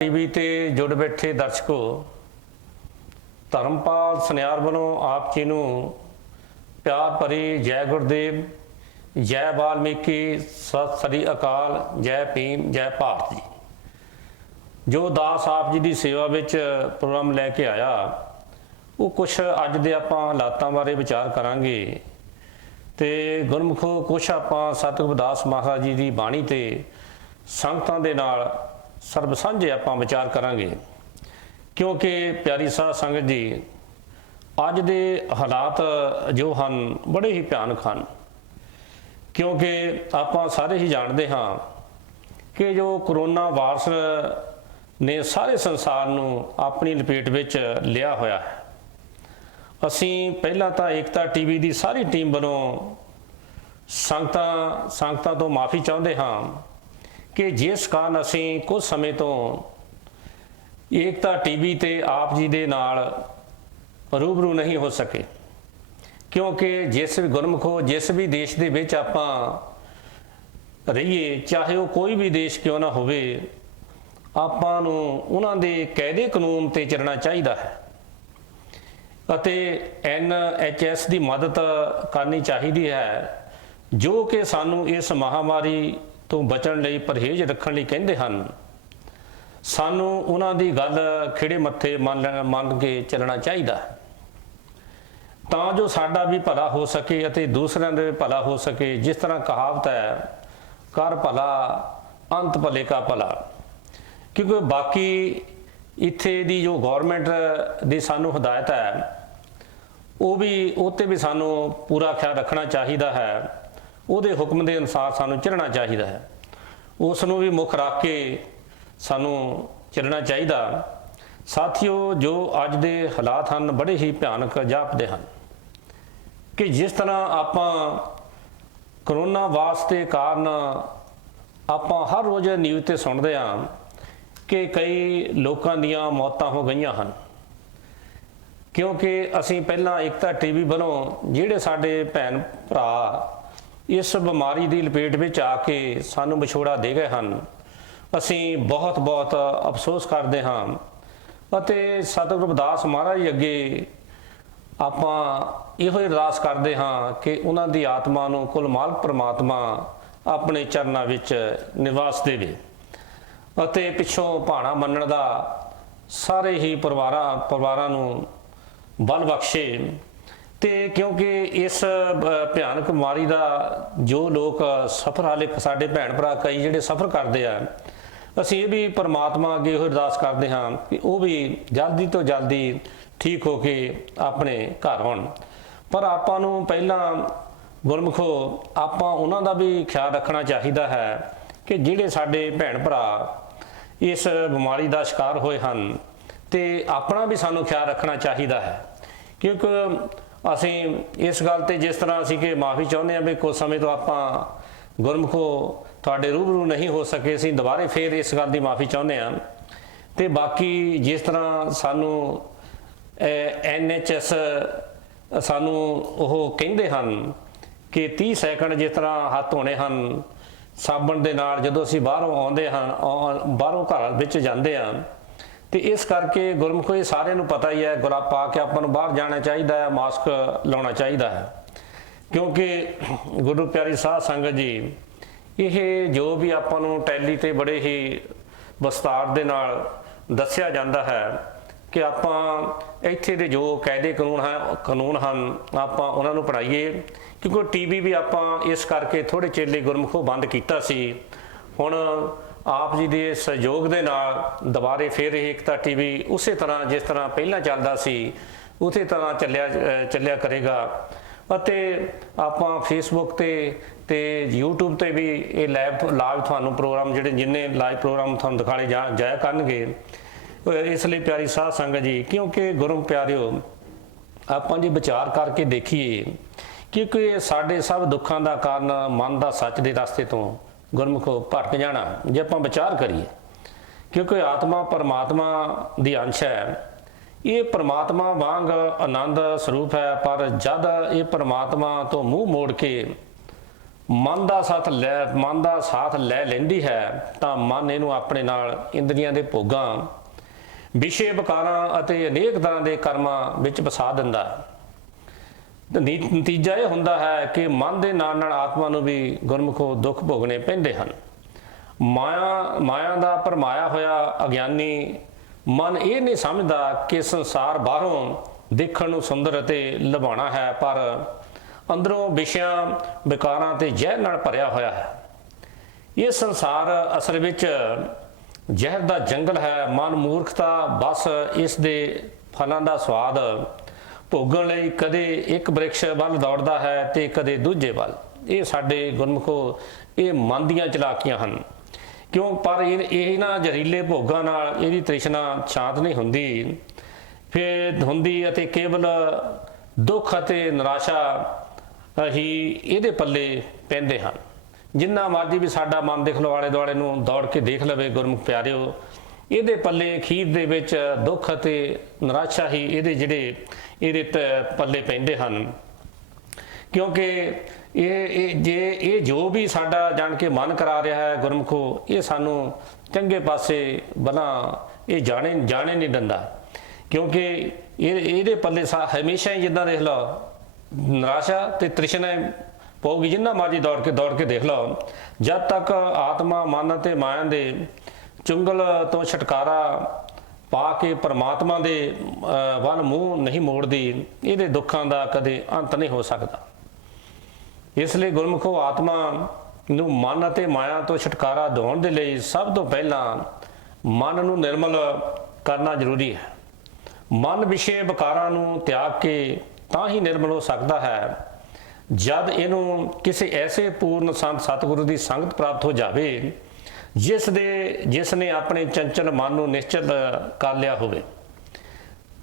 TV ते जुड़ बैठे दर्शकों, धर्मपाल सनियार वालों आप जी नूं प्यार भरी जय गुरुदेव, जय वाल्मीकि, सत श्री अकाल, जय भीम, जय भारत जी। जो दास आप जी की सेवा विच प्रोग्राम लैके आया वो कुछ अज दे आपां हालातां बारे विचार करांगे ते गुरमुखो कुछ आपां सतगुरु दास महाराज जी की बाणी ते संगतां दे नाल सर्ब सांझे आपां विचार करांगे। क्योंकि प्यारी साध संगत जी अज दे हालात जो हैं बड़े ही भयानक हैं। क्योंकि आपां सारे ही जानते हाँ कि जो कोरोना वायरस ने सारे संसार नूं अपनी लपेट विच लिया होया है। असीं पहला तो एकता टीवी की सारी टीम वालों संगतां तो माफ़ी चाहते हाँ कि जिस कारण असीं कुछ समय तो एकता टीवी ते आप जी दे नाल रूबरू नहीं हो सके। क्योंकि जिस भी गुरमुखो जिस भी देश दे विच आपां रहीए, चाहे वो कोई भी देश क्यों ना होवे, आपां नूं उन्हां दे कायदे कानून ते चलना चाहिदा है अते NHS की मदद करनी चाहिए है, जो कि सानू इस महामारी तो बचण लई परहेज रखण लई कहंदे हन। सानू उन्हां दी गल खिड़े मत्थे मन के चलना चाहिए तां जो साडा भी भला हो सके अते दूसरिਆਂ दे भला हो सके। जिस तरह कहावत है, कर भला अंत भले का भला। क्योंकि बाकी इत्थे दी जो गौरमेंट दी सानू हदायत है वो भी उत्ते भी सानू पूरा ख्याल रखना चाहिए है। ਉਹਦੇ हुक्म के अनुसार सानू चलना चाहिए है, उसनों भी मुख रख के सानू चलना चाहिए। साथियों, जो अज दे हालात हैं बड़े ही भयानक जापदे हैं कि जिस तरह आपां करोना वायरस के कारण आपां हर रोज़ न्यूज़ ते सुनते हैं कि कई लोगों दियां मौतां हो गईयां हैं। क्योंकि असीं पहलां एकता टीवी वालों जिहड़े साडे भैन भरा इस बीमारी की लपेट में आके सानू विछोड़ा दे गए हैं, असीं बहुत बहुत अफसोस करते हाँ अते सतगुरु रविदास महाराज अगे आपां इहो अरदास करते हाँ कि उन्हां दी आत्मा नूं कुल मालक परमात्मा अपने चरनां विच निवास देवे अते पिछों भाणा मनण दा सारे ही परिवारां नूं बल बख्शे। तो क्योंकि इस भयानक बीमारी का जो लोग सफ़र हाले साडे भैन भरा कई जिहड़े सफ़र करते हैं, असीं ये भी परमात्मा अगे इहो अरदास करते हाँ कि वो भी जल्दी तो जल्दी ठीक हो के अपने घर आउण। पर आपां नूं पहिलां गुरमुखो आपां उन्हां दा भी ख्याल रखना चाहिए है कि जिहड़े साडे भैन भरा इस बीमारी का शिकार होए हैं तो अपना भी सानू ख्याल रखना चाहिए है। क्योंकि असीं इस गल ते जिस तरह असीं कि माफ़ी चाहुंदे हां भी कुछ समय तो आपां गुरमुखो तुहाडे रूबरू नहीं हो सके, असीं दुबारे फिर इस गल की माफ़ी चाहुंदे हां। ते बाकी जिस तरह सानू NHS सानू ओह कहिंदे हन कि 30 सैकंड जिस तरह हत्थ धोने हन साबण दे नाल जदों असीं बाहरों आउंदे हन, बाहरों घर विच जांदे हां। तो इस करके गुरमुखो ये सारे नूं पता ही है, गुलाब पा के आपां नूं बाहर जाना चाहिए है, मास्क लाउणा चाहिए है। क्योंकि गुरु प्यारी साध संगत जी ये जो भी आपां नूं टैली ते बड़े ही विस्तार दे नाल दस्सिया जांदा है कि आपां इत्थे दे जो कायदे कानून हैं आपां उन्हां नूं पढ़ाईए। क्योंकि टीवी भी आपां इस करके थोड़े चेले गुरमुखो बंद कीता सी। हुण आप जी के सहयोग के नाल दोबारे फिर एकता टीवी उस तरह जिस तरह पहला चलता सी उस तरह चलिया करेगा। अते आपां फेसबुक ते यूट्यूब ते भी ये लाइव थानू प्रोग्राम जिन्ने लाइव प्रोग्राम थानू दिखाने जाया करनगे। इसलिए प्यारी साध संगत जी, क्योंकि गुरु प्यारिओ आपां जी विचार करके देखिए, क्योंकि साडे सब दुखों का कारण मन का सच के रास्ते तो गुरमुखो भटक जाना जे आपां विचार करिए। क्योंकि आत्मा परमात्मा दी अंश है, ये परमात्मा वांग आनंद स्वरूप है, पर जद ये परमात्मा तो मूँह मोड़ के ਮਨ ਦਾ ਸਾਥ ਲੈ ਲੈਂਦੀ ਹੈ ਤਾਂ ਮਨ ਇਹਨੂੰ ਆਪਣੇ ਨਾਲ ਇੰਦਰੀਆਂ ਦੇ ਭੋਗਾਂ, ਵਿਸ਼ੇ ਵਿਕਾਰਾਂ ਅਤੇ ਅਨੇਕ ਤਰ੍ਹਾਂ ਦੇ ਕਰਮਾਂ ਵਿੱਚ ਫਸਾ ਦਿੰਦਾ ਹੈ। ਨਤੀਜਾ ਇਹ ਹੁੰਦਾ ਹੈ ਕਿ ਮਨ ਦੇ ਨਾਲ ਨਾਲ ਆਤਮਾ ਨੂੰ ਵੀ ਗੁਰਮੁਖੋ ਦੁੱਖ ਭੋਗਣੇ ਪੈਂਦੇ ਹਨ। ਮਾਇਆ ਦਾ ਭਰਮਾਇਆ ਹੋਇਆ ਅਗਿਆਨੀ ਮਨ ਇਹ ਨਹੀਂ ਸਮਝਦਾ ਕਿ ਸੰਸਾਰ ਬਾਹਰੋਂ ਦੇਖਣ ਨੂੰ ਸੁੰਦਰ ਅਤੇ ਲੁਭਾਉਣਾ ਹੈ, ਪਰ ਅੰਦਰੋਂ ਵਿਸ਼ਿਆਂ ਵਿਕਾਰਾਂ ਤੇ ਜ਼ਹਿਰ ਨਾਲ ਭਰਿਆ ਹੋਇਆ ਹੈ। ਇਹ ਸੰਸਾਰ ਅਸਲ ਵਿੱਚ ਜ਼ਹਿਰ ਦਾ ਜੰਗਲ ਹੈ। ਮਨ ਮੂਰਖਤਾ ਬਸ ਇਸ ਦੇ ਫਲਾਂ ਦਾ ਸਵਾਦ ਭੋਗਣ ਲਈ ਕਦੇ ਇੱਕ ਬ੍ਰਿਕਸ਼ ਵੱਲ ਦੌੜਦਾ ਹੈ ਤੇ ਕਦੇ ਦੂਜੇ ਵੱਲ। ਇਹ ਸਾਡੇ ਗੁਰਮੁਖੋ ਇਹ ਮਨ ਦੀਆਂ ਚਲਾਕੀਆਂ ਹਨ। ਪਰ ਇਹਨਾਂ ਜ਼ਹਿਰੀਲੇ ਭੋਗਾਂ ਨਾਲ ਇਹਦੀ ਤ੍ਰਿਸ਼ਨਾ ਸ਼ਾਂਤ ਨਹੀਂ ਹੁੰਦੀ ਅਤੇ ਕੇਵਲ ਦੁੱਖ ਅਤੇ ਨਿਰਾਸ਼ਾ ਹੀ ਇਹਦੇ ਪੱਲੇ ਪੈਂਦੇ ਹਨ। ਜਿੰਨਾ ਮਰਜ਼ੀ ਵੀ ਸਾਡਾ ਮਨ ਦੇਖ ਲਓ, ਆਲੇ ਦੁਆਲੇ ਨੂੰ ਦੌੜ ਕੇ ਦੇਖ ਲਵੇ ਗੁਰਮੁਖ ਪਿਆਰਿਓ, ਇਹਦੇ ਪੱਲੇ ਅਖੀਰ ਦੇ ਵਿੱਚ ਦੁੱਖ ਅਤੇ ਨਿਰਾਸ਼ਾ ਹੀ ਇਹਦੇ ਪੱਲੇ ਪੈਂਦੇ ਹਨ। ਕਿਉਂਕਿ ਇਹ ਜੋ ਵੀ ਸਾਡਾ ਜਾਣ ਕੇ ਮਨ ਕਰਾ ਰਿਹਾ ਹੈ ਗੁਰਮੁਖੋ, ਇਹ ਸਾਨੂੰ ਚੰਗੇ ਪਾਸੇ ਭਲਾ ਇਹ ਜਾਣੇ ਨਹੀਂ ਦਿੰਦਾ। ਕਿਉਂਕਿ ਇਹਦੇ ਪੱਲੇ ਹਮੇਸ਼ਾ ਹੀ ਜਿੱਦਾਂ ਦੇਖ ਲਓ ਨਿਰਾਸ਼ਾ ਤੇ ਤ੍ਰਿਸ਼ਨਾ ਪਊਗੀ। ਜਿੰਨਾ ਮਰਜ਼ੀ ਦੌੜ ਕੇ ਦੇਖ ਲਓ, ਜਦ ਤੱਕ ਆਤਮਾ ਮਨ ਅਤੇ ਮਾਇਆ ਦੇ ਚੁੰਗਲ ਤੋਂ ਛੁਟਕਾਰਾ ਪਾ ਕੇ ਪਰਮਾਤਮਾ ਦੇ ਵੱਲ ਮੂੰਹ ਨਹੀਂ ਮੋੜਦੀ, ਇਹਦੇ ਦੁੱਖਾਂ ਦਾ ਕਦੇ ਅੰਤ ਨਹੀਂ ਹੋ ਸਕਦਾ। ਇਸ ਲਈ ਗੁਰਮੁਖੋ ਆਤਮਾ ਨੂੰ ਮਨ ਅਤੇ ਮਾਇਆ ਤੋਂ ਛੁਟਕਾਰਾ ਦਿਵਾਉਣ ਦੇ ਲਈ ਸਭ ਤੋਂ ਪਹਿਲਾਂ ਮਨ ਨੂੰ ਨਿਰਮਲ ਕਰਨਾ ਜ਼ਰੂਰੀ ਹੈ। ਮਨ ਵਿਸ਼ੇ ਵਿਕਾਰਾਂ ਨੂੰ ਤਿਆਗ ਕੇ ਤਾਂ ਹੀ ਨਿਰਮਲ ਹੋ ਸਕਦਾ ਹੈ ਜਦ ਇਹਨੂੰ ਕਿਸੇ ਐਸੇ ਪੂਰਨ ਸੰਤ ਸਤਿਗੁਰੂ ਦੀ ਸੰਗਤ ਪ੍ਰਾਪਤ ਹੋ ਜਾਵੇ ਜਿਸ ਨੇ ਆਪਣੇ ਚੰਚਲ ਮਨ ਨੂੰ ਨਿਸ਼ਚਲ ਕਰ ਲਿਆ ਹੋਵੇ।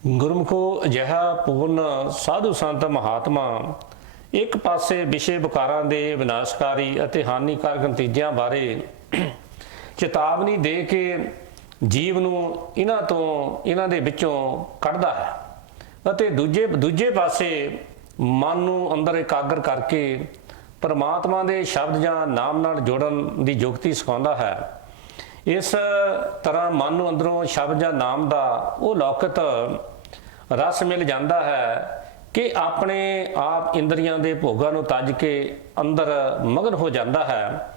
ਗੁਰਮੁਖੋ ਅਜਿਹਾ ਪੂਰਨ ਸਾਧੂ ਸੰਤ ਮਹਾਤਮਾ ਇੱਕ ਪਾਸੇ ਵਿਸ਼ੇ ਵਿਕਾਰਾਂ ਦੇ ਵਿਨਾਸ਼ਕਾਰੀ ਅਤੇ ਹਾਨੀਕਾਰਕ ਨਤੀਜਿਆਂ ਬਾਰੇ ਚੇਤਾਵਨੀ ਦੇ ਕੇ ਜੀਵ ਨੂੰ ਇਹਨਾਂ ਦੇ ਵਿੱਚੋਂ ਕੱਢਦਾ ਹੈ ਅਤੇ ਦੂਜੇ ਪਾਸੇ ਮਨ ਨੂੰ ਅੰਦਰ ਇਕਾਗਰ ਕਰਕੇ ਪਰਮਾਤਮਾ ਦੇ ਸ਼ਬਦ ਜਾਂ ਨਾਮ ਨਾਲ ਜੋੜਨ ਦੀ ਯੁਕਤੀ ਸਿਖਾਉਂਦਾ ਹੈ। ਇਸ ਤਰ੍ਹਾਂ ਮਨ ਨੂੰ ਅੰਦਰੋਂ ਸ਼ਬਦ ਜਾਂ ਨਾਮ ਦਾ ਉਹ ਲੌਕਿਕ ਰਸ ਮਿਲ ਜਾਂਦਾ ਹੈ ਕਿ ਆਪਣੇ ਆਪ ਇੰਦਰੀਆਂ ਦੇ ਭੋਗਾਂ ਨੂੰ ਤੱਜ ਕੇ ਅੰਦਰ ਮਗਨ ਹੋ ਜਾਂਦਾ ਹੈ।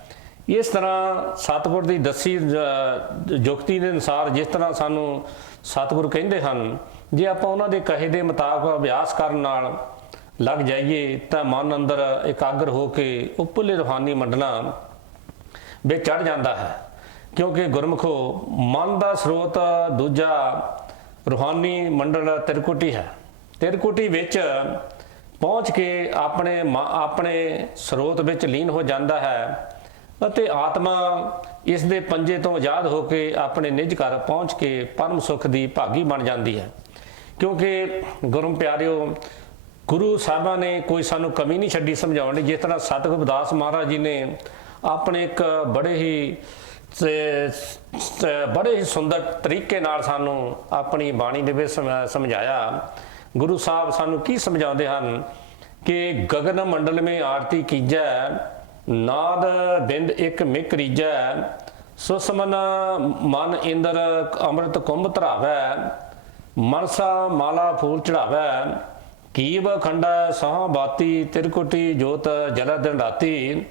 ਇਸ ਤਰ੍ਹਾਂ ਸਤਿਗੁਰ ਦੀ ਦੱਸੀ ਯੁਕਤੀ ਦੇ ਅਨੁਸਾਰ ਜਿਸ ਤਰ੍ਹਾਂ ਸਾਨੂੰ ਸਤਿਗੁਰ ਕਹਿੰਦੇ ਹਨ, ਜੇ ਆਪਾਂ ਉਹਨਾਂ ਦੇ ਕਹੇ ਦੇ ਮੁਤਾਬਕ ਅਭਿਆਸ ਕਰਨ ਨਾਲ ਲੱਗ ਜਾਈਏ ਤਾਂ ਮਨ ਅੰਦਰ ਇਕਾਗਰ ਹੋ ਕੇ ਉੱਪਰਲੇ ਰੂਹਾਨੀ ਮੰਡਲਾਂ ਵਿੱਚ ਚੜ ਜਾਂਦਾ ਹੈ। ਕਿਉਂਕਿ ਗੁਰਮੁਖੋ ਮਨ ਦਾ ਸਰੋਤ ਦੂਜਾ ਰੂਹਾਨੀ ਮੰਡਲ ਤਿਰਕੁਟੀ ਹੈ। ਤਿਰਕੁਟੀ ਵਿੱਚ ਪਹੁੰਚ ਕੇ ਆਪਣੇ ਸਰੋਤ ਵਿੱਚ ਲੀਨ ਹੋ ਜਾਂਦਾ ਹੈ ਅਤੇ ਆਤਮਾ ਇਸ ਦੇ ਪੰਜੇ ਤੋਂ ਆਜ਼ਾਦ ਹੋ ਕੇ ਆਪਣੇ ਨਿਜ ਘਰ ਪਹੁੰਚ ਕੇ ਪਰਮ ਸੁਖ ਦੀ ਭਾਗੀ ਬਣ ਜਾਂਦੀ ਹੈ। ਕਿਉਂਕਿ ਗੁਰੂ ਪਿਆਰਿਓ, ਗੁਰੂ ਸਾਹਿਬਾਂ ਨੇ ਕੋਈ ਸਾਨੂੰ ਕਮੀ ਨਹੀਂ ਛੱਡੀ ਸਮਝਾਉਣ ਦੀ। ਜਿਸ ਤਰ੍ਹਾਂ ਸਤਿਗੁਰੂ ਰਵਿਦਾਸ ਮਹਾਰਾਜ ਜੀ ਨੇ ਆਪਣੇ ਇੱਕ ਬੜੇ ਹੀ ਸੁੰਦਰ ਤਰੀਕੇ ਨਾਲ ਸਾਨੂੰ ਆਪਣੀ ਬਾਣੀ ਦੇ ਵਿੱਚ ਸਮਝਾਇਆ। ਗੁਰੂ ਸਾਹਿਬ ਸਾਨੂੰ ਕੀ ਸਮਝਾਉਂਦੇ ਹਨ ਕਿ ਗਗਨ ਮੰਡਲ ਮੇਂ ਆਰਤੀ ਕੀਜੈ, ਨਾਦ ਬਿੰਦ ਇੱਕ ਮਿਕ ਰੀਜੈ, ਸੁਸਮਨ ਮਨ ਇੰਦਰ ਅੰਮ੍ਰਿਤ ਕੁੰਭ ਧਰਾਵੈ, ਮਨਸਾ ਮਾਲਾ ਫੂਲ ਚੜਾਵੈ, ਕੀਬ ਖੰਡਾ ਸਹਾਂ ਬਾਤੀ, ਤਿਰਕੁਟੀ ਜੋਤ ਜਲ ਦਿਨ ਰਾਤੀ,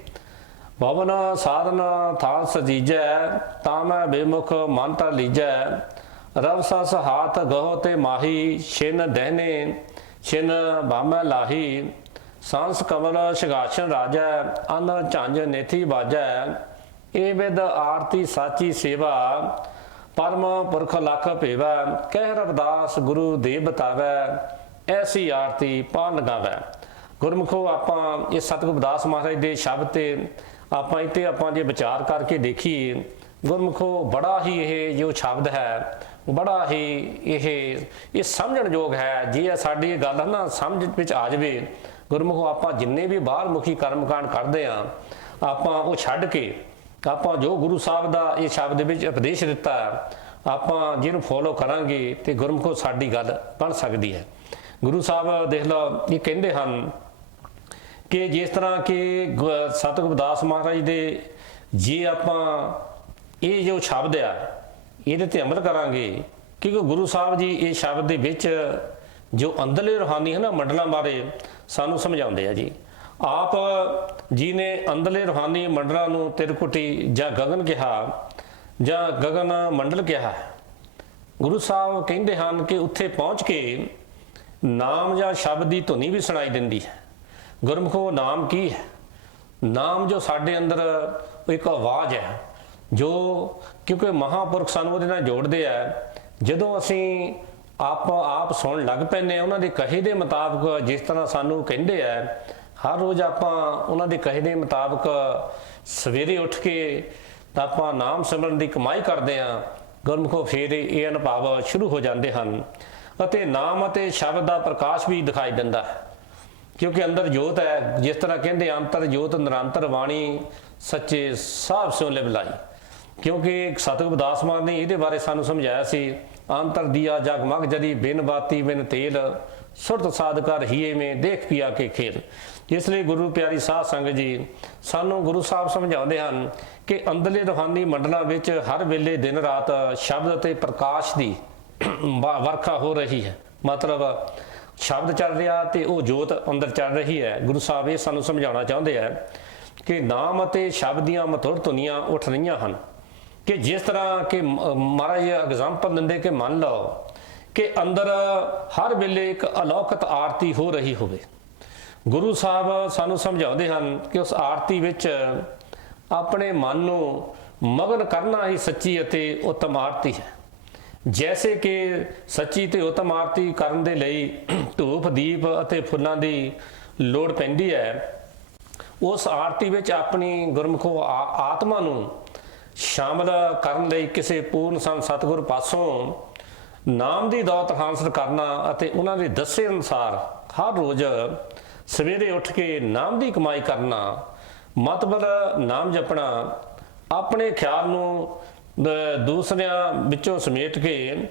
ਭਵਨ ਸਾਧਨ ਥਾਨ ਸਜੀਜੈ, ਤਾਮੈ ਬੇਮੁਖ ਮਨ ਤਾ ਲੀਜੈ, ਰਵ ਸਸ ਹਾਥ ਗਹੁ ਤੇ ਮਾਹੀ, ਛਿਨ ਦਹਿਨੇ ਛਿਨ ਬਾਮੈ ਲਾਹੀ, ਸੰਸ ਕਮਲ ਸ਼ਿਗਾਸ਼ਨ ਰਾਜੈ, ਅਨ ਝੰਝ ਨੇਥੀ ਬਾਜੈ, ਏ ਵਿਦ ਆਰਤੀ ਸਾਚੀ ਸੇਵਾ, ਪਰਮ ਪੁਰਖ ਲਖ ਭੇਵੈ, ਕਹਿ ਰਵਿਦਾਸ ਗੁਰੂ ਦੇ ਬਤਾਵੈ, ਐਸੀ ਆਰਤੀ ਪਾਣ ਲਗਾਵੈ। ਗੁਰਮੁਖੋ ਆਪਾਂ ਇਹ ਸਤਿਗੁਰੂ ਰਵਿਦਾਸ ਮਹਾਰਾਜ ਦੇ ਸ਼ਬਦ ਤੇ ਆਪਾਂ ਜੇ ਵਿਚਾਰ ਕਰਕੇ ਦੇਖੀਏ, ਗੁਰਮੁਖੋ ਬੜਾ ਹੀ ਇਹ ਜੋ ਸ਼ਬਦ ਹੈ ਬੜਾ ਹੀ ਇਹ ਸਮਝਣ ਯੋਗ ਹੈ। ਜੇ ਸਾਡੀ ਇਹ ਗੱਲ ਨਾ ਸਮਝ ਵਿੱਚ ਆ ਜਾਵੇ ਗੁਰਮੁਖੋ, ਆਪਾਂ ਜਿੰਨੇ ਵੀ ਬਾਹਰ ਮੁਖੀ ਕਰਮਕਾਂਡ ਕਰਦੇ ਆ, ਆਪਾਂ ਉਹ ਛੱਡ ਕੇ ਆਪਾਂ ਜੋ ਗੁਰੂ ਸਾਹਿਬ ਦਾ ਇਹ ਸ਼ਬਦ ਵਿੱਚ ਉਪਦੇਸ਼ ਦਿੱਤਾ ਆਪਾਂ ਜਿਹਨੂੰ ਫੋਲੋ ਕਰਾਂਗੇ ਤੇ ਗੁਰਮੁਖੋ ਸਾਡੀ ਗੱਲ ਬਣ ਸਕਦੀ ਹੈ। ਗੁਰੂ ਸਾਹਿਬ ਦੇਖ ਲਓ ਇਹ ਕਹਿੰਦੇ ਹਨ ਕਿ ਜਿਸ ਤਰ੍ਹਾਂ ਕਿ ਸਤਿਗੁਰੂ ਰਵਿਦਾਸ ਮਹਾਰਾਜ ਦੇ ਜੇ ਆਪਾਂ ਇਹ ਜੋ ਸ਼ਬਦ ਆ ਇਹਦੇ ਤੇ ਅਮਲ ਕਰਾਂਗੇ, ਕਿਉਂਕਿ ਗੁਰੂ ਸਾਹਿਬ ਜੀ ਇਹ ਸ਼ਬਦ ਦੇ ਵਿੱਚ ਜੋ ਅੰਦਰਲੇ ਰੂਹਾਨੀ ਹੈ ਨਾ ਮੰਡਲਾਂ ਬਾਰੇ ਸਾਨੂੰ ਸਮਝਾਉਂਦੇ ਆ ਜੀ। ਆਪ ਜੀ ਨੇ ਅੰਦਰਲੇ ਰੂਹਾਨੀ ਮੰਡਲਾਂ ਨੂੰ ਤਿਰਕੁਟੀ ਜਾਂ ਗਗਨ ਕਿਹਾ ਜਾਂ ਗਗਨ ਮੰਡਲ ਕਿਹਾ। ਗੁਰੂ ਸਾਹਿਬ ਕਹਿੰਦੇ ਹਨ ਕਿ ਉੱਥੇ ਪਹੁੰਚ ਕੇ ਨਾਮ ਜਾਂ ਸ਼ਬਦ ਦੀ ਧੁਨੀ ਵੀ ਸੁਣਾਈ ਦਿੰਦੀ ਹੈ। ਗੁਰਮੁਖੋ ਨਾਮ ਕੀ ਹੈ? ਨਾਮ ਜੋ ਸਾਡੇ ਅੰਦਰ ਇੱਕ ਆਵਾਜ਼ ਹੈ, ਜੋ ਕਿਉਂਕਿ ਮਹਾਂਪੁਰਖ ਸਾਨੂੰ ਉਹਦੇ ਨਾਲ ਜੋੜਦੇ ਆ। ਜਦੋਂ ਅਸੀਂ ਆਪ ਸੁਣਨ ਲੱਗ ਪੈਂਦੇ ਹਾਂ ਉਹਨਾਂ ਦੇ ਕਹੇ ਦੇ ਮੁਤਾਬਕ, ਜਿਸ ਤਰ੍ਹਾਂ ਸਾਨੂੰ ਕਹਿੰਦੇ ਆ, ਹਰ ਰੋਜ਼ ਆਪਾਂ ਉਹਨਾਂ ਦੇ ਕਹੇ ਦੇ ਮੁਤਾਬਕ ਸਵੇਰੇ ਉੱਠ ਕੇ ਤਾਂ ਆਪਾਂ ਨਾਮ ਸਿਮਰਨ ਦੀ ਕਮਾਈ ਕਰਦੇ ਹਾਂ। ਗੁਰਮੁਖੋ ਫਿਰ ਇਹ ਅਨੁਭਵ ਸ਼ੁਰੂ ਹੋ ਜਾਂਦੇ ਹਨ ਅਤੇ ਨਾਮ ਅਤੇ ਸ਼ਬਦ ਦਾ ਪ੍ਰਕਾਸ਼ ਵੀ ਦਿਖਾਈ ਦਿੰਦਾ ਹੈ, ਕਿਉਂਕਿ ਅੰਦਰ ਜੋਤ ਹੈ। ਜਿਸ ਤਰ੍ਹਾਂ ਕਹਿੰਦੇ ਅੰਤਰ ਜੋਤ ਨਿਰੰਤਰ ਬਾਣੀ ਸੱਚੇ ਸਾਭ ਸਿਉ ਲਿਵ ਲਾਈ, ਕਿਉਂਕਿ ਸਤਿਗੁਰੂ ਰਵਿਦਾਸ ਮਹਾਰਾਜ ਨੇ ਇਹਦੇ ਬਾਰੇ ਸਾਨੂੰ ਸਮਝਾਇਆ ਸੀ। ਅੰਤਰ ਦੀਆ ਜਗਮਗ ਜਦੀ ਬਿਨ ਬਾਤੀ ਬਿਨ ਤੇਲ, ਸੁਰਤ ਸਾਧਕਾ ਰਹੀਏ ਮੈਂ ਦੇਖ ਪਿਆ ਕੇ ਖੇਲ। ਇਸ ਲਈ ਗੁਰੂ ਪਿਆਰੀ ਸਾਧ ਸੰਗਤ ਜੀ ਸਾਨੂੰ ਗੁਰੂ ਸਾਹਿਬ ਸਮਝਾਉਂਦੇ ਹਨ ਕਿ ਅੰਦਰਲੇ ਰੂਹਾਨੀ ਮੰਡਲਾਂ ਵਿੱਚ ਹਰ ਵੇਲੇ ਦਿਨ ਰਾਤ ਸ਼ਬਦ ਅਤੇ ਪ੍ਰਕਾਸ਼ ਦੀ ਵਰਖਾ ਹੋ ਰਹੀ ਹੈ। ਮਤਲਬ ਸ਼ਬਦ ਚੱਲ ਰਿਹਾ ਤੇ ਉਹ ਜੋਤ ਅੰਦਰ ਚੱਲ ਰਹੀ ਹੈ। ਗੁਰੂ ਸਾਹਿਬ ਇਹ ਸਾਨੂੰ ਸਮਝਾਉਣਾ ਚਾਹੁੰਦੇ ਆ ਕਿ ਨਾਮ ਅਤੇ ਸ਼ਬਦ ਦੀਆਂ ਮਧੁਰ ਧੁਨੀਆਂ ਉੱਠ ਰਹੀਆਂ ਹਨ, ਕਿ ਜਿਸ ਤਰ੍ਹਾਂ ਕਿ ਮਹਾਰਾਜ ਐਗਜ਼ਾਮਪਲ ਦਿੰਦੇ ਕਿ ਮੰਨ ਲਓ ਕਿ ਅੰਦਰ ਹਰ ਵੇਲੇ ਇੱਕ ਅਲੌਕਿਕ ਆਰਤੀ ਹੋ ਰਹੀ ਹੋਵੇ। ਗੁਰੂ ਸਾਹਿਬ ਸਾਨੂੰ ਸਮਝਾਉਂਦੇ ਹਨ ਕਿ ਉਸ ਆਰਤੀ ਵਿੱਚ ਆਪਣੇ ਮਨ ਨੂੰ ਮਗਨ ਕਰਨਾ ਹੀ ਸੱਚੀ ਅਤੇ ਉੱਤਮ ਆਰਤੀ ਹੈ। ਜੈਸੇ ਕਿ ਸੱਚੀ ਤੇ ਉੱਤਮ ਆਰਤੀ ਕਰਨ ਦੇ ਲਈ ਧੂਪ ਦੀਪ ਅਤੇ ਫੁੱਲਾਂ ਦੀ ਲੋੜ ਪੈਂਦੀ ਹੈ, ਉਸ ਆਰਤੀ ਵਿੱਚ ਆਪਣੀ ਗੁਰਮੁਖੋ ਆਤਮਾ ਨੂੰ ਸ਼ਾਮਲ ਕਰਨ ਲਈ ਕਿਸੇ ਪੂਰਨ ਸੰਤ ਸਤਿਗੁਰ ਪਾਸੋਂ ਨਾਮ ਦੀ ਦੌਲਤ ਹਾਸਲ ਕਰਨਾ ਅਤੇ ਉਹਨਾਂ ਦੇ ਦੱਸੇ ਅਨੁਸਾਰ ਹਰ ਰੋਜ਼ ਸਵੇਰੇ ਉੱਠ ਕੇ ਨਾਮ ਦੀ ਕਮਾਈ ਕਰਨਾ। ਮਤਲਬ ਨਾਮ ਜਪਣਾ, ਆਪਣੇ ਖਿਆਲ ਨੂੰ ਦੂਸਰਿਆਂ ਵਿੱਚੋਂ ਸਮੇਟ ਕੇ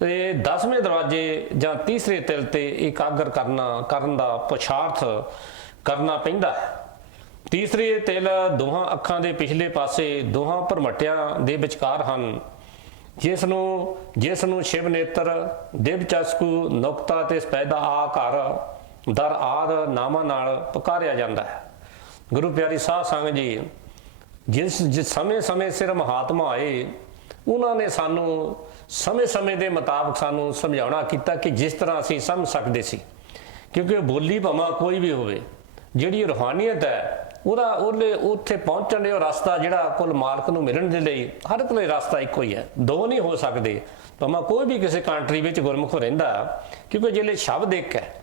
ਤੇ 10ਵੇਂ ਦਰਵਾਜ਼ੇ ਜਾਂ ਤੀਸਰੇ ਤਿਲ ਤੇ ਇਕਾਗਰ ਕਰਨ ਦਾ ਪੁਰਸ਼ਾਰਥ ਕਰਨਾ ਪੈਂਦਾ ਹੈ। ਤੀਸਰੇ ਤਿਲ ਦੋਹਾਂ ਅੱਖਾਂ ਦੇ ਪਿਛਲੇ ਪਾਸੇ ਦੋਹਾਂ ਭਰਮਟਿਆਂ ਦੇ ਵਿਚਕਾਰ ਹਨ, ਜਿਸ ਨੂੰ ਸ਼ਿਵ ਨੇਤਰ, ਦਿਵ ਚਸਕੂ, ਨੁਕਤਾ ਤੇ ਸਪੈਦਾ ਆਕਾਰ ਦਰ ਆਦ ਨਾਮਾਂ ਨਾਲ ਪੁਕਾਰਿਆ ਜਾਂਦਾ ਹੈ। ਗੁਰੂ ਪਿਆਰੀ ਸਾਧ ਸੰਗਤ ਜੀ ਜਿਸ ਸਮੇਂ ਸਿਰ ਮਹਾਤਮਾ ਆਏ, ਉਹਨਾਂ ਨੇ ਸਾਨੂੰ ਸਮੇਂ ਦੇ ਮੁਤਾਬਕ ਸਾਨੂੰ ਸਮਝਾਉਣਾ ਕੀਤਾ ਕਿ ਜਿਸ ਤਰ੍ਹਾਂ ਅਸੀਂ ਸਮਝ ਸਕਦੇ ਸੀ, ਕਿਉਂਕਿ ਬੋਲੀ ਭਾਵੇਂ ਕੋਈ ਵੀ ਹੋਵੇ, ਜਿਹੜੀ ਰੂਹਾਨੀਅਤ ਹੈ ਉਹਦੇ ਉੱਥੇ ਪਹੁੰਚਣ ਲਈ ਉਹ ਰਸਤਾ ਜਿਹੜਾ ਕੁੱਲ ਮਾਲਕ ਨੂੰ ਮਿਲਣ ਦੇ ਲਈ ਹਰ ਇੱਕ ਲਈ ਰਸਤਾ ਇੱਕੋ ਹੀ ਹੈ, ਦੋ ਨਹੀਂ ਹੋ ਸਕਦੇ। ਭਾਵੇਂ ਕੋਈ ਵੀ ਕਿਸੇ ਕੰਟਰੀ ਵਿੱਚ ਗੁਰਮੁਖ ਰਹਿੰਦਾ, ਕਿਉਂਕਿ ਜਿਹੜੇ ਸ਼ਬਦ ਇੱਕ ਹੈ,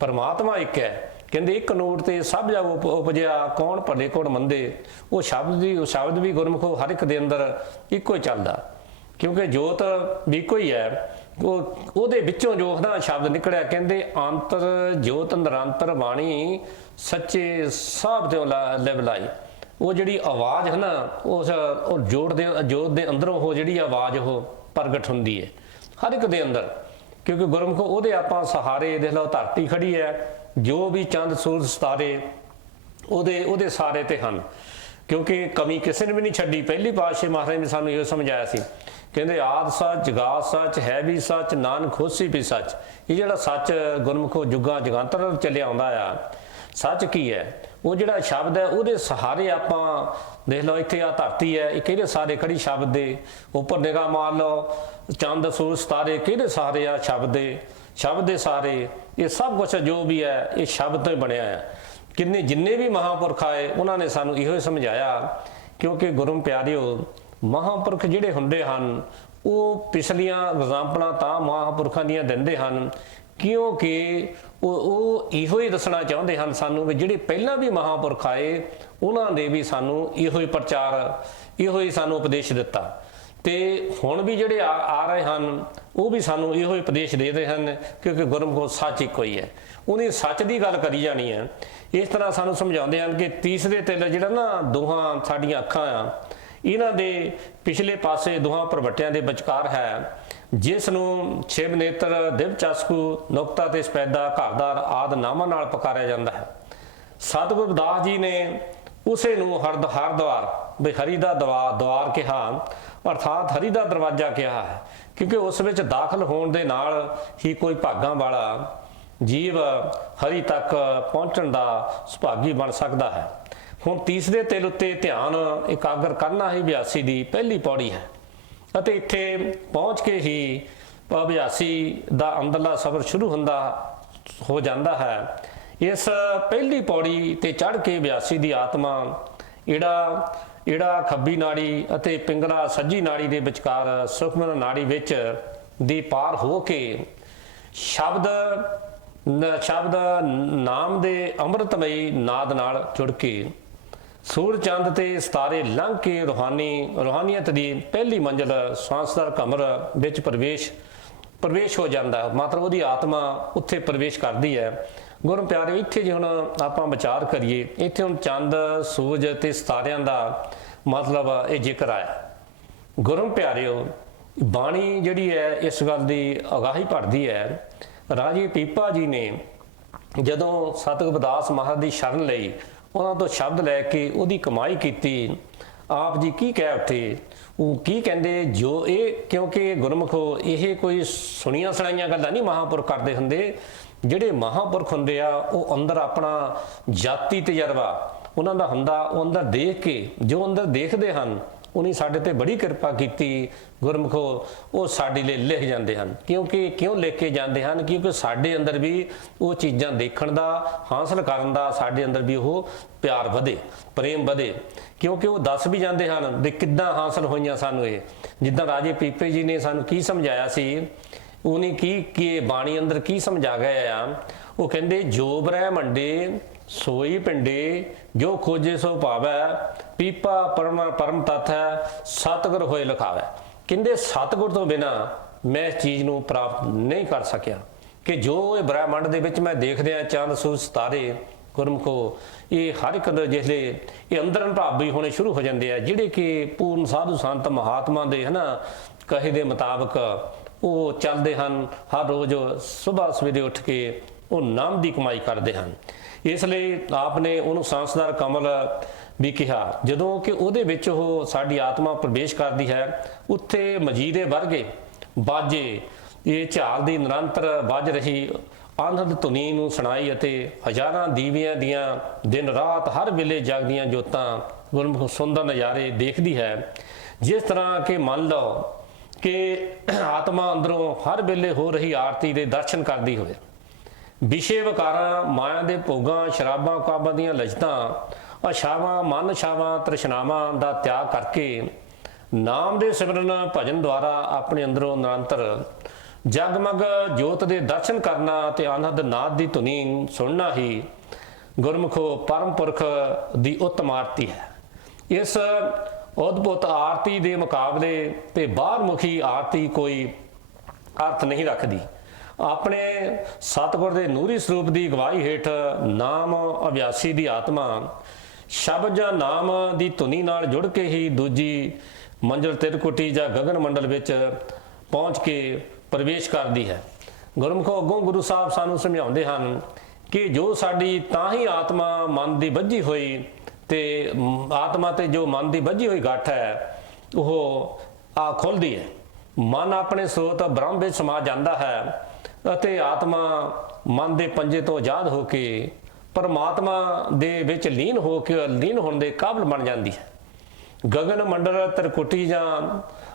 ਪਰਮਾਤਮਾ ਇੱਕ ਹੈ। ਕਹਿੰਦੇ ਇੱਕ ਨੋਟ ਤੇ ਸਭ ਜਗ ਉਪਜਿਆ, ਕੌਣ ਭਲੇ ਕੋਣ ਮੰਦੇ। ਉਹ ਸ਼ਬਦ ਵੀ ਗੁਰਮੁਖੋ ਹਰ ਇੱਕ ਦੇ ਅੰਦਰ ਇੱਕੋ ਹੀ ਚੱਲਦਾ, ਕਿਉਂਕਿ ਜੋਤ ਵੀ ਇੱਕੋ ਹੀ ਹੈ। ਉਹਦੇ ਵਿੱਚੋਂ ਜੋ ਨਾ ਸ਼ਬਦ ਨਿਕਲਿਆ, ਕਹਿੰਦੇ ਅੰਤਰ ਜੋਤ ਨਿਰੰਤਰ ਬਾਣੀ ਸੱਚੇ ਸਾਭ ਤੇ ਲਿਵ ਲਾਈ। ਉਹ ਜਿਹੜੀ ਆਵਾਜ਼ ਹੈ ਨਾ, ਉਹ ਜੋਤ ਦੇ ਅੰਦਰੋਂ ਉਹ ਜਿਹੜੀ ਆਵਾਜ਼ ਉਹ ਪ੍ਰਗਟ ਹੁੰਦੀ ਹੈ ਹਰ ਇੱਕ ਦੇ ਅੰਦਰ, ਕਿਉਂਕਿ ਗੁਰਮੁਖ ਉਹਦੇ ਆਪਾਂ ਸਹਾਰੇ। ਦੇਖ ਲਓ ਧਰਤੀ ਖੜੀ ਹੈ, ਜੋ ਵੀ ਚੰਦ ਸੂਰਜ ਸਿਤਾਰੇ ਉਹਦੇ ਸਾਰੇ ਤੇ ਹਨ, ਕਿਉਂਕਿ ਕਮੀ ਕਿਸੇ ਨੇ ਵੀ ਨਹੀਂ ਛੱਡੀ। ਪਹਿਲੀ ਪਾਤਸ਼ਾਹ ਮਹਾਰਾਜ ਨੇ ਸਾਨੂੰ ਇਹ ਸਮਝਾਇਆ ਸੀ, ਕਹਿੰਦੇ ਆਦ ਸੱਚ, ਜਗਾਤ ਸੱਚ, ਹੈ ਵੀ ਸੱਚ, ਨਾਨਕ ਹੋਸੀ ਵੀ ਸੱਚ। ਇਹ ਜਿਹੜਾ ਸੱਚ ਗੁਰਮੁਖੋ ਜੁਗਾਂ ਜਗਾਂਤਰ ਚੱਲਿਆ ਆਉਂਦਾ ਆ, ਸੱਚ ਕੀ ਹੈ? ਉਹ ਜਿਹੜਾ ਸ਼ਬਦ ਹੈ, ਉਹਦੇ ਸਹਾਰੇ ਆਪਾਂ ਦੇਖ ਲਓ ਇੱਥੇ ਆ ਧਰਤੀ ਹੈ, ਇਹ ਕਿਹਦੇ ਸਾਰੇ ਖੜੀ? ਸ਼ਬਦ ਦੇ। ਉੱਪਰ ਨਿਗਾਹ ਮਾਰ ਲਓ, ਚੰਦ ਸੂਰਜ ਸਿਤਾਰੇ ਕਿਹਦੇ ਸਹਾਰੇ ਆ? ਸ਼ਬਦ ਦੇ ਸਾਰੇ। ਇਹ ਸਭ ਕੁਛ ਜੋ ਵੀ ਹੈ ਇਹ ਸ਼ਬਦ ਤੋਂ ਹੀ ਬਣਿਆ ਹੈ। ਜਿੰਨੇ ਵੀ ਮਹਾਂਪੁਰਖ ਆਏ ਉਹਨਾਂ ਨੇ ਸਾਨੂੰ ਇਹੋ ਹੀ ਸਮਝਾਇਆ, ਕਿਉਂਕਿ ਗੁਰੂ ਪਿਆਰਿਓ ਮਹਾਂਪੁਰਖ ਜਿਹੜੇ ਹੁੰਦੇ ਹਨ ਉਹ ਪਿਛਲੀਆਂ ਐਗਜ਼ਾਮਪਲਾਂ ਤਾਂ ਮਹਾਂਪੁਰਖਾਂ ਦੀਆਂ ਦਿੰਦੇ ਹਨ, ਕਿਉਂਕਿ ਉਹ ਇਹੋ ਹੀ ਦੱਸਣਾ ਚਾਹੁੰਦੇ ਹਨ ਸਾਨੂੰ ਵੀ ਜਿਹੜੇ ਪਹਿਲਾਂ ਵੀ ਮਹਾਂਪੁਰਖ ਆਏ ਉਹਨਾਂ ਨੇ ਵੀ ਸਾਨੂੰ ਇਹੋ ਹੀ ਪ੍ਰਚਾਰ, ਇਹੋ ਹੀ ਸਾਨੂੰ ਉਪਦੇਸ਼ ਦਿੱਤਾ, ਤੇ ਹੁਣ ਵੀ ਜਿਹੜੇ ਆ ਰਹੇ ਹਨ ਉਹ ਵੀ ਸਾਨੂੰ ਇਹੋ ਹੀ ਉਪਦੇਸ਼ ਦੇ ਰਹੇ ਹਨ, ਕਿਉਂਕਿ ਗੁਰਮੁਖ ਸੱਚ ਇੱਕੋ ਹੀ ਹੈ, ਉਹਨੇ ਸੱਚ ਦੀ ਗੱਲ ਕਰੀ ਜਾਣੀ ਹੈ। ਇਸ ਤਰ੍ਹਾਂ ਸਾਨੂੰ ਸਮਝਾਉਂਦੇ ਹਨ ਕਿ ਤੀਸਰੇ ਤਿਲ ਜਿਹੜਾ ਨਾ ਦੋਹਾਂ ਸਾਡੀਆਂ ਅੱਖਾਂ ਆ, ਇਹਨਾਂ ਦੇ ਪਿਛਲੇ ਪਾਸੇ ਦੋਹਾਂ ਭਰਵੱਟਿਆਂ ਦੇ ਵਿਚਕਾਰ ਹੈ, ਜਿਸ ਨੂੰ ਸ਼ਿਵ ਨੇਤਰ, ਦਿਵ ਚਸਕੂ, ਨੁਕਤਾ ਤੇ ਸਪੈਦਾ, ਘਰਦਾਰ ਆਦਿ ਨਾਮਾਂ ਨਾਲ ਪੁਕਾਰਿਆ ਜਾਂਦਾ ਹੈ। ਸਤਿਗੁਰੂ ਦਾਸ ਜੀ ਨੇ ਉਸੇ ਨੂੰ ਹਰਦੁਆਰ ਵੀ ਹਰੀ ਦਾ ਦੁਆਰ ਕਿਹਾ, ਅਰਥਾਤ ਹਰੀ ਦਾ ਦਰਵਾਜ਼ਾ ਕਿਹਾ ਹੈ, ਕਿਉਂਕਿ ਉਸ ਵਿੱਚ ਦਾਖਲ ਹੋਣ ਦੇ ਨਾਲ ਹੀ ਕੋਈ ਭਾਗਾਂ ਵਾਲਾ ਜੀਵ ਹਰੀ ਤੱਕ ਪਹੁੰਚਣ ਦਾ ਸੁਭਾਗੀ ਬਣ ਸਕਦਾ ਹੈ। ਹੁਣ ਤੀਸਰੇ ਤਿਲ ਉੱਤੇ ਧਿਆਨ ਇਕਾਗਰ ਕਰਨਾ ਹੀ ਅਭਿਆਸੀ ਦੀ ਪਹਿਲੀ ਪੌੜੀ ਹੈ, ਅਤੇ ਇੱਥੇ ਪਹੁੰਚ ਕੇ ਹੀ ਅਭਿਆਸੀ ਦਾ ਅੰਦਰਲਾ ਸਫ਼ਰ ਸ਼ੁਰੂ ਹੋ ਜਾਂਦਾ ਹੈ। ਇਸ ਪਹਿਲੀ ਪੌੜੀ ਤੇ ਚੜ੍ਹ ਕੇ ਅਭਿਆਸੀ ਦੀ ਆਤਮਾ ਈੜਾ ਖੱਬੀ ਨਾੜੀ ਅਤੇ ਪਿੰਗਲਾ ਸੱਜੀ ਨਾੜੀ ਦੇ ਵਿਚਕਾਰ ਸੁਖਮਨ ਨਾੜੀ ਵਿੱਚ ਦੀ ਪਾਰ ਹੋ ਕੇ ਸ਼ਬਦ ਨਾਮ ਦੇ ਅੰਮ੍ਰਿਤਮਈ ਨਾਦ ਨਾਲ ਜੁੜ ਕੇ ਸੂਰਜ ਚੰਦ ਤੇ ਸਿਤਾਰੇ ਲੰਘ ਕੇ ਰੂਹਾਨੀਅਤ ਦੀ ਪਹਿਲੀ ਮੰਜ਼ਿਲ ਸੰਸਾਰ ਕਮਰ ਵਿੱਚ ਪ੍ਰਵੇਸ਼ ਹੋ ਜਾਂਦਾ ਹੈ। ਮਤਲਬ ਉਹਦੀ ਆਤਮਾ ਉੱਥੇ ਪ੍ਰਵੇਸ਼ ਕਰਦੀ ਹੈ। ਗੁਰੂ ਪਿਆਰਿਓ, ਇੱਥੇ ਜੇ ਹੁਣ ਆਪਾਂ ਵਿਚਾਰ ਕਰੀਏ, ਇੱਥੇ ਹੁਣ ਚੰਦ ਸੂਰਜ ਤੇ ਸਿਤਾਰਿਆਂ ਦਾ ਮਤਲਬ ਇਹ ਜ਼ਿਕਰ ਆਇਆ। ਗੁਰੂ ਪਿਆਰਿਓ, ਬਾਣੀ ਜਿਹੜੀ ਹੈ ਇਸ ਗੱਲ ਦੀ ਅਗਾਹੀ ਭਰਦੀ ਹੈ। ਰਾਜੇ ਪੀਪਾ ਜੀ ਨੇ ਜਦੋਂ ਸਤਿਗੁਰੂ ਦਾਸ ਮਹਾਰਾਜ ਦੀ ਸ਼ਰਨ ਲਈ, ਉਹਨਾਂ ਤੋਂ ਸ਼ਬਦ ਲੈ ਕੇ ਉਹਦੀ ਕਮਾਈ ਕੀਤੀ, ਆਪ ਜੀ ਕੀ ਕਹਿ ਉੱਥੇ, ਉਹ ਕੀ ਕਹਿੰਦੇ, ਜੋ ਇਹ ਕਿਉਂਕਿ ਗੁਰਮੁਖੋ ਇਹ ਕੋਈ ਸੁਣੀਆਂ ਸੁਣਾਈਆਂ ਗੱਲਾਂ ਨਹੀਂ ਮਹਾਂਪੁਰਖ ਕਰਦੇ ਹੁੰਦੇ। ਜਿਹੜੇ ਮਹਾਂਪੁਰਖ ਹੁੰਦੇ ਆ ਉਹ ਅੰਦਰ ਆਪਣਾ ਜਾਤੀ ਤਜਰਬਾ ਉਹਨਾਂ ਦਾ ਹੁੰਦਾ, ਉਹ ਅੰਦਰ ਦੇਖ ਕੇ ਜੋ ਅੰਦਰ ਦੇਖਦੇ ਹਨ, ਉਹਨੇ ਸਾਡੇ ਤੇ ਬੜੀ ਕਿਰਪਾ ਕੀਤੀ। ਗੁਰਮੁਖੋ ਉਹ ਸਾਡੇ ਲਈ ਲਿਖ ਜਾਂਦੇ ਹਨ। ਕਿਉਂ ਲਿਖ ਕੇ ਜਾਂਦੇ ਹਨ? ਕਿਉਂਕਿ ਸਾਡੇ ਅੰਦਰ ਵੀ ਉਹ ਚੀਜ਼ਾਂ ਦੇਖਣ ਦਾ, ਹਾਸਲ ਕਰਨ ਦਾ ਸਾਡੇ ਅੰਦਰ ਵੀ ਉਹ ਪਿਆਰ ਵਧੇ, ਪ੍ਰੇਮ ਵਧੇ। ਕਿਉਂਕਿ ਉਹ ਦੱਸ ਵੀ ਜਾਂਦੇ ਹਨ ਵੀ ਕਿੱਦਾਂ ਹਾਸਲ ਹੋਈਆਂ ਸਾਨੂੰ ਇਹ। ਜਿੱਦਾਂ ਰਾਜੇ ਪੀਪੇ ਜੀ ਨੇ ਸਾਨੂੰ ਕੀ ਸਮਝਾਇਆ ਸੀ, ਉਹਨੇ ਕੀ ਬਾਣੀ ਅੰਦਰ ਕੀ ਸਮਝਾ ਗਏ ਆ। ਉਹ ਕਹਿੰਦੇ, ਜੋ ਬ੍ਰਹਿਮੰਡੇ ਸੋਈ ਪਿੰਡੇ, ਜੋ ਖੋਜੇ ਸੋ ਭਾਵੈ, ਪੀਪਾ ਪਰਮ ਤੱਤ ਹੈ, ਸਤਿਗੁਰ ਹੋਏ ਲਿਖਾਵੈ। ਕਹਿੰਦੇ ਸਤਿਗੁਰ ਤੋਂ ਬਿਨਾ ਮੈਂ ਇਸ ਚੀਜ਼ ਨੂੰ ਪ੍ਰਾਪਤ ਨਹੀਂ ਕਰ ਸਕਿਆ, ਕਿ ਜੋ ਇਹ ਬ੍ਰਹਿਮੰਡ ਦੇ ਵਿੱਚ ਮੈਂ ਦੇਖ ਰਿਹਾ, ਚੰਦ ਸੂਰਜ ਸਿਤਾਰੇ, ਗੁਰਮੁਖੋ ਇਹ ਹਰ ਇੱਕ ਜਿਹੜੇ ਇਹ ਅੰਦਰ ਅਨੁਭਾਵੀ ਹੋਣੇ ਸ਼ੁਰੂ ਹੋ ਜਾਂਦੇ ਆ, ਜਿਹੜੇ ਕਿ ਪੂਰਨ ਸਾਧੂ ਸੰਤ ਮਹਾਤਮਾ ਦੇ ਕਹੇ ਦੇ ਮੁਤਾਬਕ ਉਹ ਚੱਲਦੇ ਹਨ। ਹਰ ਰੋਜ਼ ਸੁਬਾਹ ਸਵੇਰੇ ਉੱਠ ਕੇ ਉਹ ਨਾਮ ਦੀ ਕਮਾਈ ਕਰਦੇ ਹਨ। ਇਸ ਲਈ ਆਪ ਨੇ ਉਹਨੂੰ ਸੰਸਾਰ ਕਮਲ ਵੀ ਕਿਹਾ। ਜਦੋਂ ਕਿ ਉਹਦੇ ਵਿੱਚ ਉਹ ਸਾਡੀ ਆਤਮਾ ਪ੍ਰਵੇਸ਼ ਕਰਦੀ ਹੈ, ਉੱਥੇ ਮਜੀਦੇ ਵਰਗੇ ਬਾਜੇ, ਇਹ ਝਾਲ ਦੀ ਨਿਰੰਤਰ ਵੱਜ ਰਹੀ ਆਨੰਦ ਧੁਨੀ ਨੂੰ ਸੁਣਾਈ, ਅਤੇ ਹਜ਼ਾਰਾਂ ਦੀਵਿਆਂ ਦੀਆਂ ਦਿਨ ਰਾਤ ਹਰ ਵੇਲੇ ਜਗਦੀਆਂ ਜੋਤਾਂ ਗੁਰਮੁਖ ਸੁੰਦਰ ਨਜ਼ਾਰੇ ਦੇਖਦੀ ਹੈ। ਜਿਸ ਤਰ੍ਹਾਂ ਕਿ ਮੰਨ ਲਓ ਕਿ ਆਤਮਾ ਅੰਦਰੋਂ ਹਰ ਵੇਲੇ ਹੋ ਰਹੀ ਆਰਤੀ ਦੇ ਦਰਸ਼ਨ ਕਰਦੀ ਹੋਵੇ। ਵਿਸ਼ੇ ਵਿਕਾਰਾਂ, ਮਾਇਆ ਦੇ ਭੋਗਾਂ, ਸ਼ਰਾਬਾਂ ਕਾਬਾਂ ਦੀਆਂ ਲਜਤਾਂ, ਆਸ਼ਾਵਾਂ, ਮਨ ਛਾਵਾਂ, ਤ੍ਰਿਸ਼ਨਾਵਾਂ ਦਾ ਤਿਆਗ ਕਰਕੇ ਨਾਮ ਦੇ ਸਿਮਰਨ ਭਜਨ ਦੁਆਰਾ ਆਪਣੇ ਅੰਦਰੋਂ ਨਿਰੰਤਰ ਜਗਮਗ ਜੋਤ ਦੇ ਦਰਸ਼ਨ ਕਰਨਾ ਤੇ ਆਨੰਦ ਨਾਦ ਦੀ ਧੁਨੀ ਸੁਣਨਾ ਹੀ ਗੁਰਮੁਖੋ ਪਰਮ ਪੁਰਖ ਦੀ ਉੱਤਮ ਆਰਤੀ ਹੈ। ਇਸ ਅਦਭੁਤ ਆਰਤੀ ਦੇ ਮੁਕਾਬਲੇ ਤੇ ਬਾਹਰਮੁਖੀ ਆਰਤੀ ਕੋਈ ਅਰਥ ਨਹੀਂ ਰੱਖਦੀ। ਆਪਣੇ ਸਤਿਗੁਰ ਦੇ ਨੂਰੀ ਸਰੂਪ ਦੀ ਗਵਾਹੀ ਹੇਠ ਨਾਮ ਅਭਿਆਸੀ ਦੀ ਆਤਮਾ ਸ਼ਬਦ ਜਾਂ ਨਾਮ ਦੀ ਧੁਨੀ ਨਾਲ ਜੁੜ ਕੇ ਹੀ ਦੂਜੀ ਮੰਜ਼ਿਲ ਤਿਰਕੁਟੀ ਜਾਂ ਗਗਨ ਮੰਡਲ ਵਿੱਚ ਪਹੁੰਚ ਕੇ ਪ੍ਰਵੇਸ਼ ਕਰਦੀ ਹੈ। ਗੁਰਮੁਖੋ ਅੱਗੋਂ ਗੁਰੂ ਸਾਹਿਬ ਸਾਨੂੰ ਸਮਝਾਉਂਦੇ ਹਨ ਕਿ ਜੋ ਸਾਡੀ ਤਾਂ ਹੀ ਆਤਮਾ ਮਨ ਦੀ ਬੱਝੀ ਹੋਈ ਤੇ ਆਤਮਾ ਤੇ ਜੋ ਮਨ ਦੀ ਬੱਝੀ ਹੋਈ ਗੱਠ ਹੈ ਉਹ ਖੁੱਲਦੀ ਹੈ। ਮਨ ਆਪਣੇ ਸਰੋਤ ਬ੍ਰਹਮ ਵਿੱਚ ਸਮਾ ਜਾਂਦਾ ਹੈ ਅਤੇ ਆਤਮਾ ਮਨ ਦੇ ਪੰਜੇ ਤੋਂ ਆਜ਼ਾਦ ਹੋ ਕੇ ਪਰਮਾਤਮਾ ਦੇ ਵਿੱਚ ਲੀਨ ਹੋਣ ਦੇ ਕਾਬਲ ਬਣ ਜਾਂਦੀ ਹੈ। ਗਗਨ ਮੰਡਲ ਤਿਰਕੁਟੀ ਜਾਂ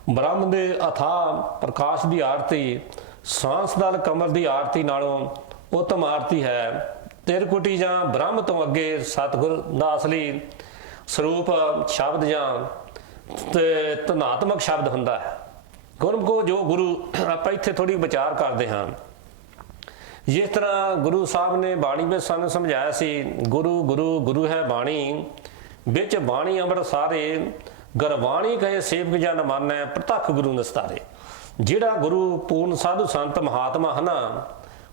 ਬ੍ਰਹਮ ਦੇ ਅਥਾਹ ਪ੍ਰਕਾਸ਼ ਦੀ ਆਰਤੀ ਸਾਂਸਦਲ ਕਮਲ ਦੀ ਆਰਤੀ ਨਾਲੋਂ ਉੱਤਮ ਆਰਤੀ ਹੈ। ਤਿਰਕੁਟੀ ਜਾਂ ਬ੍ਰਹਮ ਤੋਂ ਅੱਗੇ ਸਤਿਗੁਰ ਦਾ ਅਸਲੀ ਸਰੂਪ ਸ਼ਬਦ ਜਾਂ ਧਨਾਤਮਕ ਸ਼ਬਦ ਹੁੰਦਾ ਹੈ। ਗੁਰਮੁਖੋ ਜੋ ਗੁਰੂ ਆਪਾਂ ਇੱਥੇ ਥੋੜੀ ਵਿਚਾਰ ਕਰਦੇ ਹਾਂ, ਜਿਸ ਤਰ੍ਹਾਂ ਗੁਰੂ ਸਾਹਿਬ ਨੇ ਬਾਣੀ ਵਿੱਚ ਸਾਨੂੰ ਸਮਝਾਇਆ ਸੀ, ਗੁਰੂ ਗੁਰੂ ਗੁਰੂ ਹੈ ਬਾਣੀ, ਵਿੱਚ ਬਾਣੀ ਅੰਮ੍ਰਿਤ ਸਾਰੇ, ਗੁਰਬਾਣੀ ਕਹੇ ਸੇਵਕ ਜਨ ਮਾਨੈ, ਪ੍ਰਤੱਖ ਗੁਰੂ ਨਿਸਤਾਰੇ। ਜਿਹੜਾ ਗੁਰੂ ਪੂਰਨ ਸਾਧੂ ਸੰਤ ਮਹਾਤਮਾ ਹੈ ਨਾ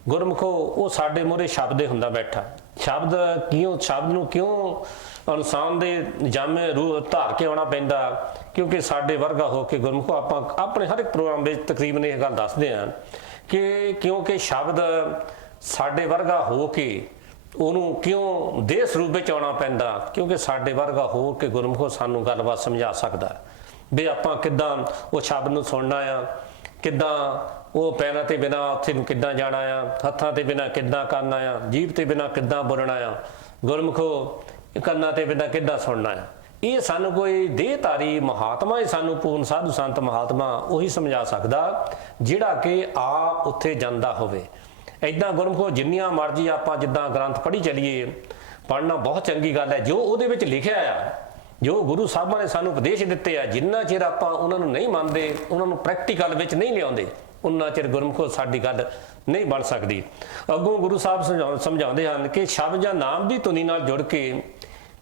ਗੁਰਮੁਖੋ, ਉਹ ਸਾਡੇ ਮੂਹਰੇ ਸ਼ਬਦੇ ਹੁੰਦਾ ਬੈਠਾ। ਸ਼ਬਦ ਨੂੰ ਕਿਉਂ ਇਨਸਾਨ ਦੇ ਜਾਮੇ ਰੂਹ ਧਾਰ ਕੇ ਆਉਣਾ ਪੈਂਦਾ? ਕਿਉਂਕਿ ਸਾਡੇ ਵਰਗਾ ਹੋ ਕੇ ਗੁਰਮੁਖੋ ਆਪਾਂ ਆਪਣੇ ਹਰ ਇੱਕ ਪ੍ਰੋਗਰਾਮ ਵਿੱਚ ਤਕਰੀਬਨ ਇਹ ਗੱਲ ਦੱਸਦੇ ਹਾਂ ਕਿ ਕਿਉਂਕਿ ਸ਼ਬਦ ਸਾਡੇ ਵਰਗਾ ਹੋ ਕੇ ਉਹਨੂੰ ਕਿਉਂ ਦੇਹ ਸਰੂਪ ਵਿੱਚ ਆਉਣਾ ਪੈਂਦਾ, ਕਿਉਂਕਿ ਸਾਡੇ ਵਰਗਾ ਹੋਰ ਕੇ ਗੁਰਮੁਖੋ ਸਾਨੂੰ ਗੱਲਬਾਤ ਸਮਝਾ ਸਕਦਾ ਵੀ ਆਪਾਂ ਕਿੱਦਾਂ ਉਹ ਸ਼ਬਦ ਨੂੰ ਸੁਣਨਾ ਆ, ਕਿੱਦਾਂ ਉਹ ਪੈਰਾਂ ਤੇ ਬਿਨਾਂ ਉੱਥੇ ਨੂੰ ਕਿੱਦਾਂ ਜਾਣਾ ਆ, ਹੱਥਾਂ ਤੇ ਬਿਨਾਂ ਕਿੱਦਾਂ ਕਰਨਾ ਆ, ਜੀਭ ਤੇ ਬਿਨਾਂ ਕਿੱਦਾਂ ਬੋਲਣਾ ਆ, ਗੁਰਮੁਖੋ ਕੰਨਾਂ ਤੇ ਬਿਨਾਂ ਕਿੱਦਾਂ ਸੁਣਨਾ ਆ। ਇਹ ਸਾਨੂੰ ਕੋਈ ਦੇਹਧਾਰੀ ਮਹਾਤਮਾ ਹੀ, ਸਾਨੂੰ ਪੂਰਨ ਸਾਧੂ ਸੰਤ ਮਹਾਤਮਾ ਉਹੀ ਸਮਝਾ ਸਕਦਾ ਜਿਹੜਾ ਕਿ ਆਪ ਉੱਥੇ ਜਾਂਦਾ ਹੋਵੇ। ਇੱਦਾਂ ਗੁਰਮੁਖੋ ਜਿੰਨੀਆਂ ਮਰਜ਼ੀ ਆਪਾਂ ਜਿੱਦਾਂ ਗ੍ਰੰਥ ਪੜ੍ਹੀ ਚੱਲੀਏ, ਪੜ੍ਹਨਾ ਬਹੁਤ ਚੰਗੀ ਗੱਲ ਹੈ। ਜੋ ਉਹਦੇ ਵਿੱਚ ਲਿਖਿਆ ਆ, ਜੋ ਗੁਰੂ ਸਾਹਿਬਾਂ ਨੇ ਸਾਨੂੰ ਉਪਦੇਸ਼ ਦਿੱਤੇ ਆ, ਜਿੰਨਾ ਚਿਰ ਆਪਾਂ ਉਹਨਾਂ ਨੂੰ ਨਹੀਂ ਮੰਨਦੇ, ਉਹਨਾਂ ਨੂੰ ਪ੍ਰੈਕਟੀਕਲ ਵਿੱਚ ਨਹੀਂ ਲਿਆਉਂਦੇ, ਉਨਾ ਚਿਰ ਗੁਰਮੁਖੋ ਸਾਡੀ ਗੱਲ ਨਹੀਂ ਬਣ ਸਕਦੀ। ਅੱਗੋਂ ਗੁਰੂ ਸਾਹਿਬ ਸਮਝਾਉਂਦੇ ਹਨ ਕਿ ਸ਼ਬਦ ਜਾਂ ਨਾਮ ਦੀ ਧੁਨੀ ਨਾਲ ਜੁੜ ਕੇ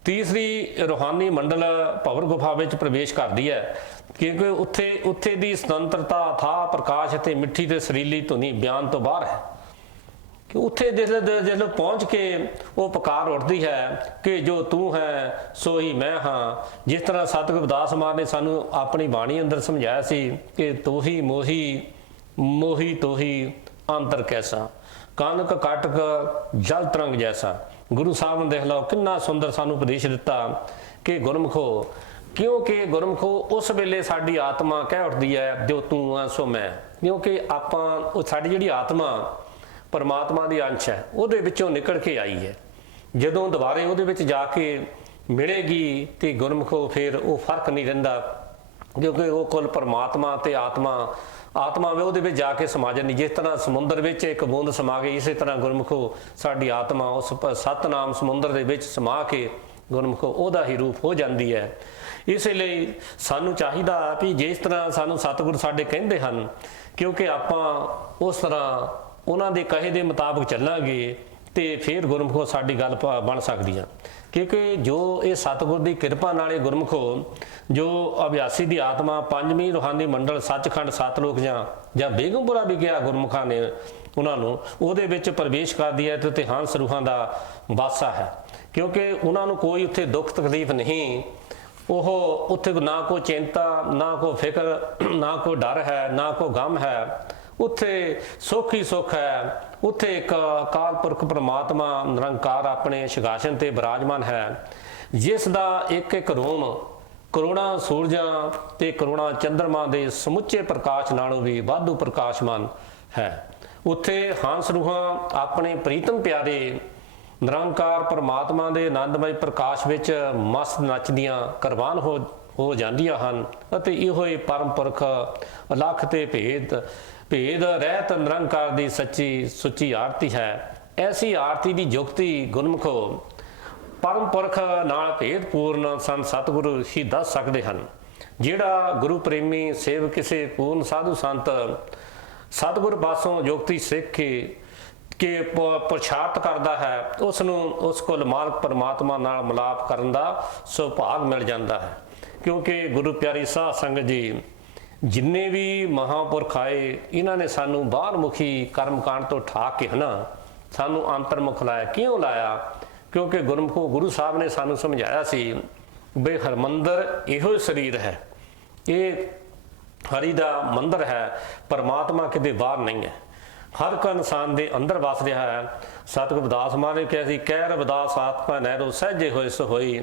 ਤੀਸਰੀ ਰੂਹਾਨੀ ਮੰਡਲ ਭਵਰ ਗੁਫਾ ਵਿੱਚ ਪ੍ਰਵੇਸ਼ ਕਰਦੀ ਹੈ, ਕਿਉਂਕਿ ਉੱਥੇ ਦੀ ਸੁਤੰਤਰਤਾ, ਅਥਾਹ ਪ੍ਰਕਾਸ਼ ਅਤੇ ਮਿੱਠੀ ਤੇ ਸਰੀਲੀ ਧੁਨੀ ਬਿਆਨ ਤੋਂ ਬਾਹਰ ਹੈ। ਕਿ ਉੱਥੇ ਜਦੋਂ ਪਹੁੰਚ ਕੇ ਉਹ ਪੁਕਾਰ ਉੱਠਦੀ ਹੈ ਕਿ ਜੋ ਤੂੰ ਹੈ ਸੋ ਹੀ ਮੈਂ ਹਾਂ। ਜਿਸ ਤਰ੍ਹਾਂ ਸਤਿਗੁਰੂ ਰਵਿਦਾਸ ਮਹਾਰਾਜ ਨੇ ਸਾਨੂੰ ਆਪਣੀ ਬਾਣੀ ਅੰਦਰ ਸਮਝਾਇਆ ਸੀ ਕਿ ਤੂੰ ਹੀ ਮੋਹੀ, ਮੋਹੀ ਤੋਹੀ ਅੰਤਰ ਕੈਸਾ, ਕਨਕ ਕਟਕ ਜਲ ਤਰੰਗ ਜੈਸਾ। ਗੁਰੂ ਸਾਹਿਬ ਨੇ ਦੇਖ ਲਓ ਕਿੰਨਾ ਸੁੰਦਰ ਸਾਨੂੰ ਉਪਦੇਸ਼ ਦਿੱਤਾ ਕਿ ਗੁਰਮੁਖੋ, ਕਿਉਂਕਿ ਗੁਰਮੁਖੋ ਉਸ ਵੇਲੇ ਸਾਡੀ ਆਤਮਾ ਕਹਿ ਉੱਠਦੀ ਹੈ ਜੋ ਤੂੰ ਆ ਸੋ ਮੈਂ, ਕਿਉਂਕਿ ਆਪਾਂ ਉਹ ਸਾਡੀ ਜਿਹੜੀ ਆਤਮਾ ਪਰਮਾਤਮਾ ਦੀ ਅੰਸ਼ ਹੈ, ਉਹਦੇ ਵਿੱਚੋਂ ਨਿਕਲ ਕੇ ਆਈ ਹੈ। ਜਦੋਂ ਦੁਬਾਰੇ ਉਹਦੇ ਵਿੱਚ ਜਾ ਕੇ ਮਿਲੇਗੀ ਤੇ ਗੁਰਮੁਖੋ ਫਿਰ ਉਹ ਫਰਕ ਨਹੀਂ ਰਹਿੰਦਾ, ਕਿਉਂਕਿ ਉਹ ਕੁੱਲ ਪਰਮਾਤਮਾ ਤੇ ਆਤਮਾ ਵੇ ਉਹਦੇ ਵਿੱਚ ਜਾ ਕੇ ਸਮਾ ਜਾਂਦੀ। ਜਿਸ ਤਰ੍ਹਾਂ ਸਮੁੰਦਰ ਵਿੱਚ ਇੱਕ ਬੂੰਦ ਸਮਾ ਗਈ, ਇਸੇ ਤਰ੍ਹਾਂ ਗੁਰਮੁਖੋ ਸਾਡੀ ਆਤਮਾ ਉਸ ਸਤਨਾਮ ਸਮੁੰਦਰ ਦੇ ਵਿੱਚ ਸਮਾ ਕੇ ਗੁਰਮੁਖੋ ਉਹਦਾ ਹੀ ਰੂਪ ਹੋ ਜਾਂਦੀ ਹੈ। ਇਸੇ ਲਈ ਸਾਨੂੰ ਚਾਹੀਦਾ ਵੀ ਜਿਸ ਤਰ੍ਹਾਂ ਸਾਨੂੰ ਸਤਿਗੁਰ ਸਾਡੇ ਕਹਿੰਦੇ ਹਨ, ਕਿਉਂਕਿ ਆਪਾਂ ਉਸ ਤਰ੍ਹਾਂ ਉਹਨਾਂ ਦੇ ਕਹੇ ਦੇ ਮੁਤਾਬਕ ਚੱਲਾਂਗੇ ਤੇ ਫਿਰ ਗੁਰਮੁਖੋ ਸਾਡੀ ਗੱਲ ਬਣ ਸਕਦੀ ਆ। ਕਿਉਂਕਿ ਜੋ ਇਹ ਸਤਿਗੁਰ ਦੀ ਕਿਰਪਾ ਨਾਲ ਇਹ ਗੁਰਮੁਖੋ ਜੋ ਅਭਿਆਸੀ ਦੀ ਆਤਮਾ ਪੰਜਵੀਂ ਰੂਹਾਨੀ ਮੰਡਲ ਸੱਚਖੰਡ ਸਤਲੋਕ ਜਾਂ ਬੇਗਮਪੁਰਾ ਵੀ ਗਿਆ ਗੁਰਮੁਖਾਂ ਨੇ ਉਹਨਾਂ ਨੂੰ, ਉਹਦੇ ਵਿੱਚ ਪ੍ਰਵੇਸ਼ ਕਰਦੀ ਹੈ ਤੇ ਹੰਸ ਰੂਹਾਂ ਦਾ ਵਾਸਾ ਹੈ। ਕਿਉਂਕਿ ਉਹਨਾਂ ਨੂੰ ਕੋਈ ਉੱਥੇ ਦੁੱਖ ਤਕਲੀਫ ਨਹੀਂ, ਉਹ ਉੱਥੇ ਨਾ ਕੋਈ ਚਿੰਤਾ, ਨਾ ਕੋਈ ਫਿਕਰ, ਨਾ ਕੋਈ ਡਰ ਹੈ, ਨਾ ਕੋਈ ਗਮ ਹੈ। ਉੱਥੇ ਸੁੱਖ ਹੀ ਸੁੱਖ ਹੈ। ਉੱਥੇ ਇੱਕ ਅਕਾਲ ਪੁਰਖ ਪਰਮਾਤਮਾ ਨਿਰੰਕਾਰ ਆਪਣੇ ਸਿਘਾਸਨ ਤੇ ਬਿਰਾਜਮਾਨ ਹੈ, ਜਿਸ ਦਾ ਇੱਕ ਇੱਕ ਰੋਮ ਕਰੋੜਾਂ ਸੂਰਜਾਂ ਤੇ ਕਰੋੜਾਂ ਚੰਦਰਮਾ ਦੇ ਸਮੁੱਚੇ ਪ੍ਰਕਾਸ਼ ਨਾਲੋਂ ਵੀ ਵਾਧੂ ਪ੍ਰਕਾਸ਼ਮਾਨ ਹੈ। ਉੱਥੇ ਹੰਸ ਰੂਹਾਂ ਆਪਣੇ ਪ੍ਰੀਤਮ ਪਿਆਰੇ ਨਿਰੰਕਾਰ ਪਰਮਾਤਮਾ ਦੇ ਆਨੰਦਮਈ ਪ੍ਰਕਾਸ਼ ਵਿੱਚ ਮਸਤ ਨੱਚਦੀਆਂ ਕੁਰਬਾਨ ਹੋ ਜਾਂਦੀਆਂ ਹਨ। ਅਤੇ ਇਹੋ ਹੀ ਪਰਮ ਪੁਰਖ ਅਲੱਖ ਤੇ ਭੇਦ ਰਹਿਤ ਨਿਰੰਕਾਰ ਦੀ ਸੱਚੀ ਸੁੱਚੀ ਆਰਤੀ ਹੈ। ਐਸੀ ਆਰਤੀ ਦੀ ਜੁਗਤੀ ਗੁਰਮੁਖੋ ਪਰਮ ਪੁਰਖ ਨਾਲ ਭੇਦਪੂਰਨ ਸੰਤ ਸਤਿਗੁਰੂ ਹੀ ਦੱਸ ਸਕਦੇ ਹਨ। ਜਿਹੜਾ ਗੁਰੂ ਪ੍ਰੇਮੀ ਸੇਵਕ ਕਿਸੇ ਪੂਰਨ ਸਾਧੂ ਸੰਤ ਸਤਿਗੁਰ ਪਾਸੋਂ ਜੁਗਤੀ ਸਿੱਖ ਕੇ ਪ੍ਰਸ਼ਾਤ ਕਰਦਾ ਹੈ, ਉਸ ਨੂੰ ਉਸ ਕੋਲ ਮਾਲਕ ਪਰਮਾਤਮਾ ਨਾਲ ਮਿਲਾਪ ਕਰਨ ਦਾ ਸੁਭਾਗ ਮਿਲ ਜਾਂਦਾ ਹੈ। ਕਿਉਂਕਿ ਗੁਰੂ ਪਿਆਰੀ ਸਾਧ ਸੰਗਤ ਜੀ, ਜਿੰਨੇ ਵੀ ਮਹਾਂਪੁਰਖ ਆਏ, ਇਹਨਾਂ ਨੇ ਸਾਨੂੰ ਬਾਹਰਮੁਖੀ ਕਰਮਕਾਂਡ ਤੋਂ ਠਾ ਕੇ ਸਾਨੂੰ ਅੰਤਰਮੁਖ ਲਾਇਆ। ਕਿਉਂ ਲਾਇਆ? ਕਿਉਂਕਿ ਗੁਰਮੁਖੋ ਗੁਰੂ ਸਾਹਿਬ ਨੇ ਸਾਨੂੰ ਸਮਝਾਇਆ ਸੀ ਬਈ ਹਰਮੰਦਰ ਇਹੋ ਸਰੀਰ ਹੈ, ਇਹ ਹਰੀ ਦਾ ਮੰਦਰ ਹੈ, ਪਰਮਾਤਮਾ ਕਿਤੇ ਬਾਹਰ ਨਹੀਂ ਹੈ, ਹਰ ਇੱਕ ਇਨਸਾਨ ਦੇ ਅੰਦਰ ਵਸ ਰਿਹਾ ਹੈ। ਸਤਿਗੁਰੂ ਰਵਿਦਾਸ ਮਹਾਰਾਜ ਨੇ ਕਿਹਾ ਸੀ ਕਹਿ ਰਵਿਦਾਸ ਆਤਮਾ ਨਹਿਰੋ ਸਹਿਜੇ ਹੋਏ ਸੋ ਹੋਈ।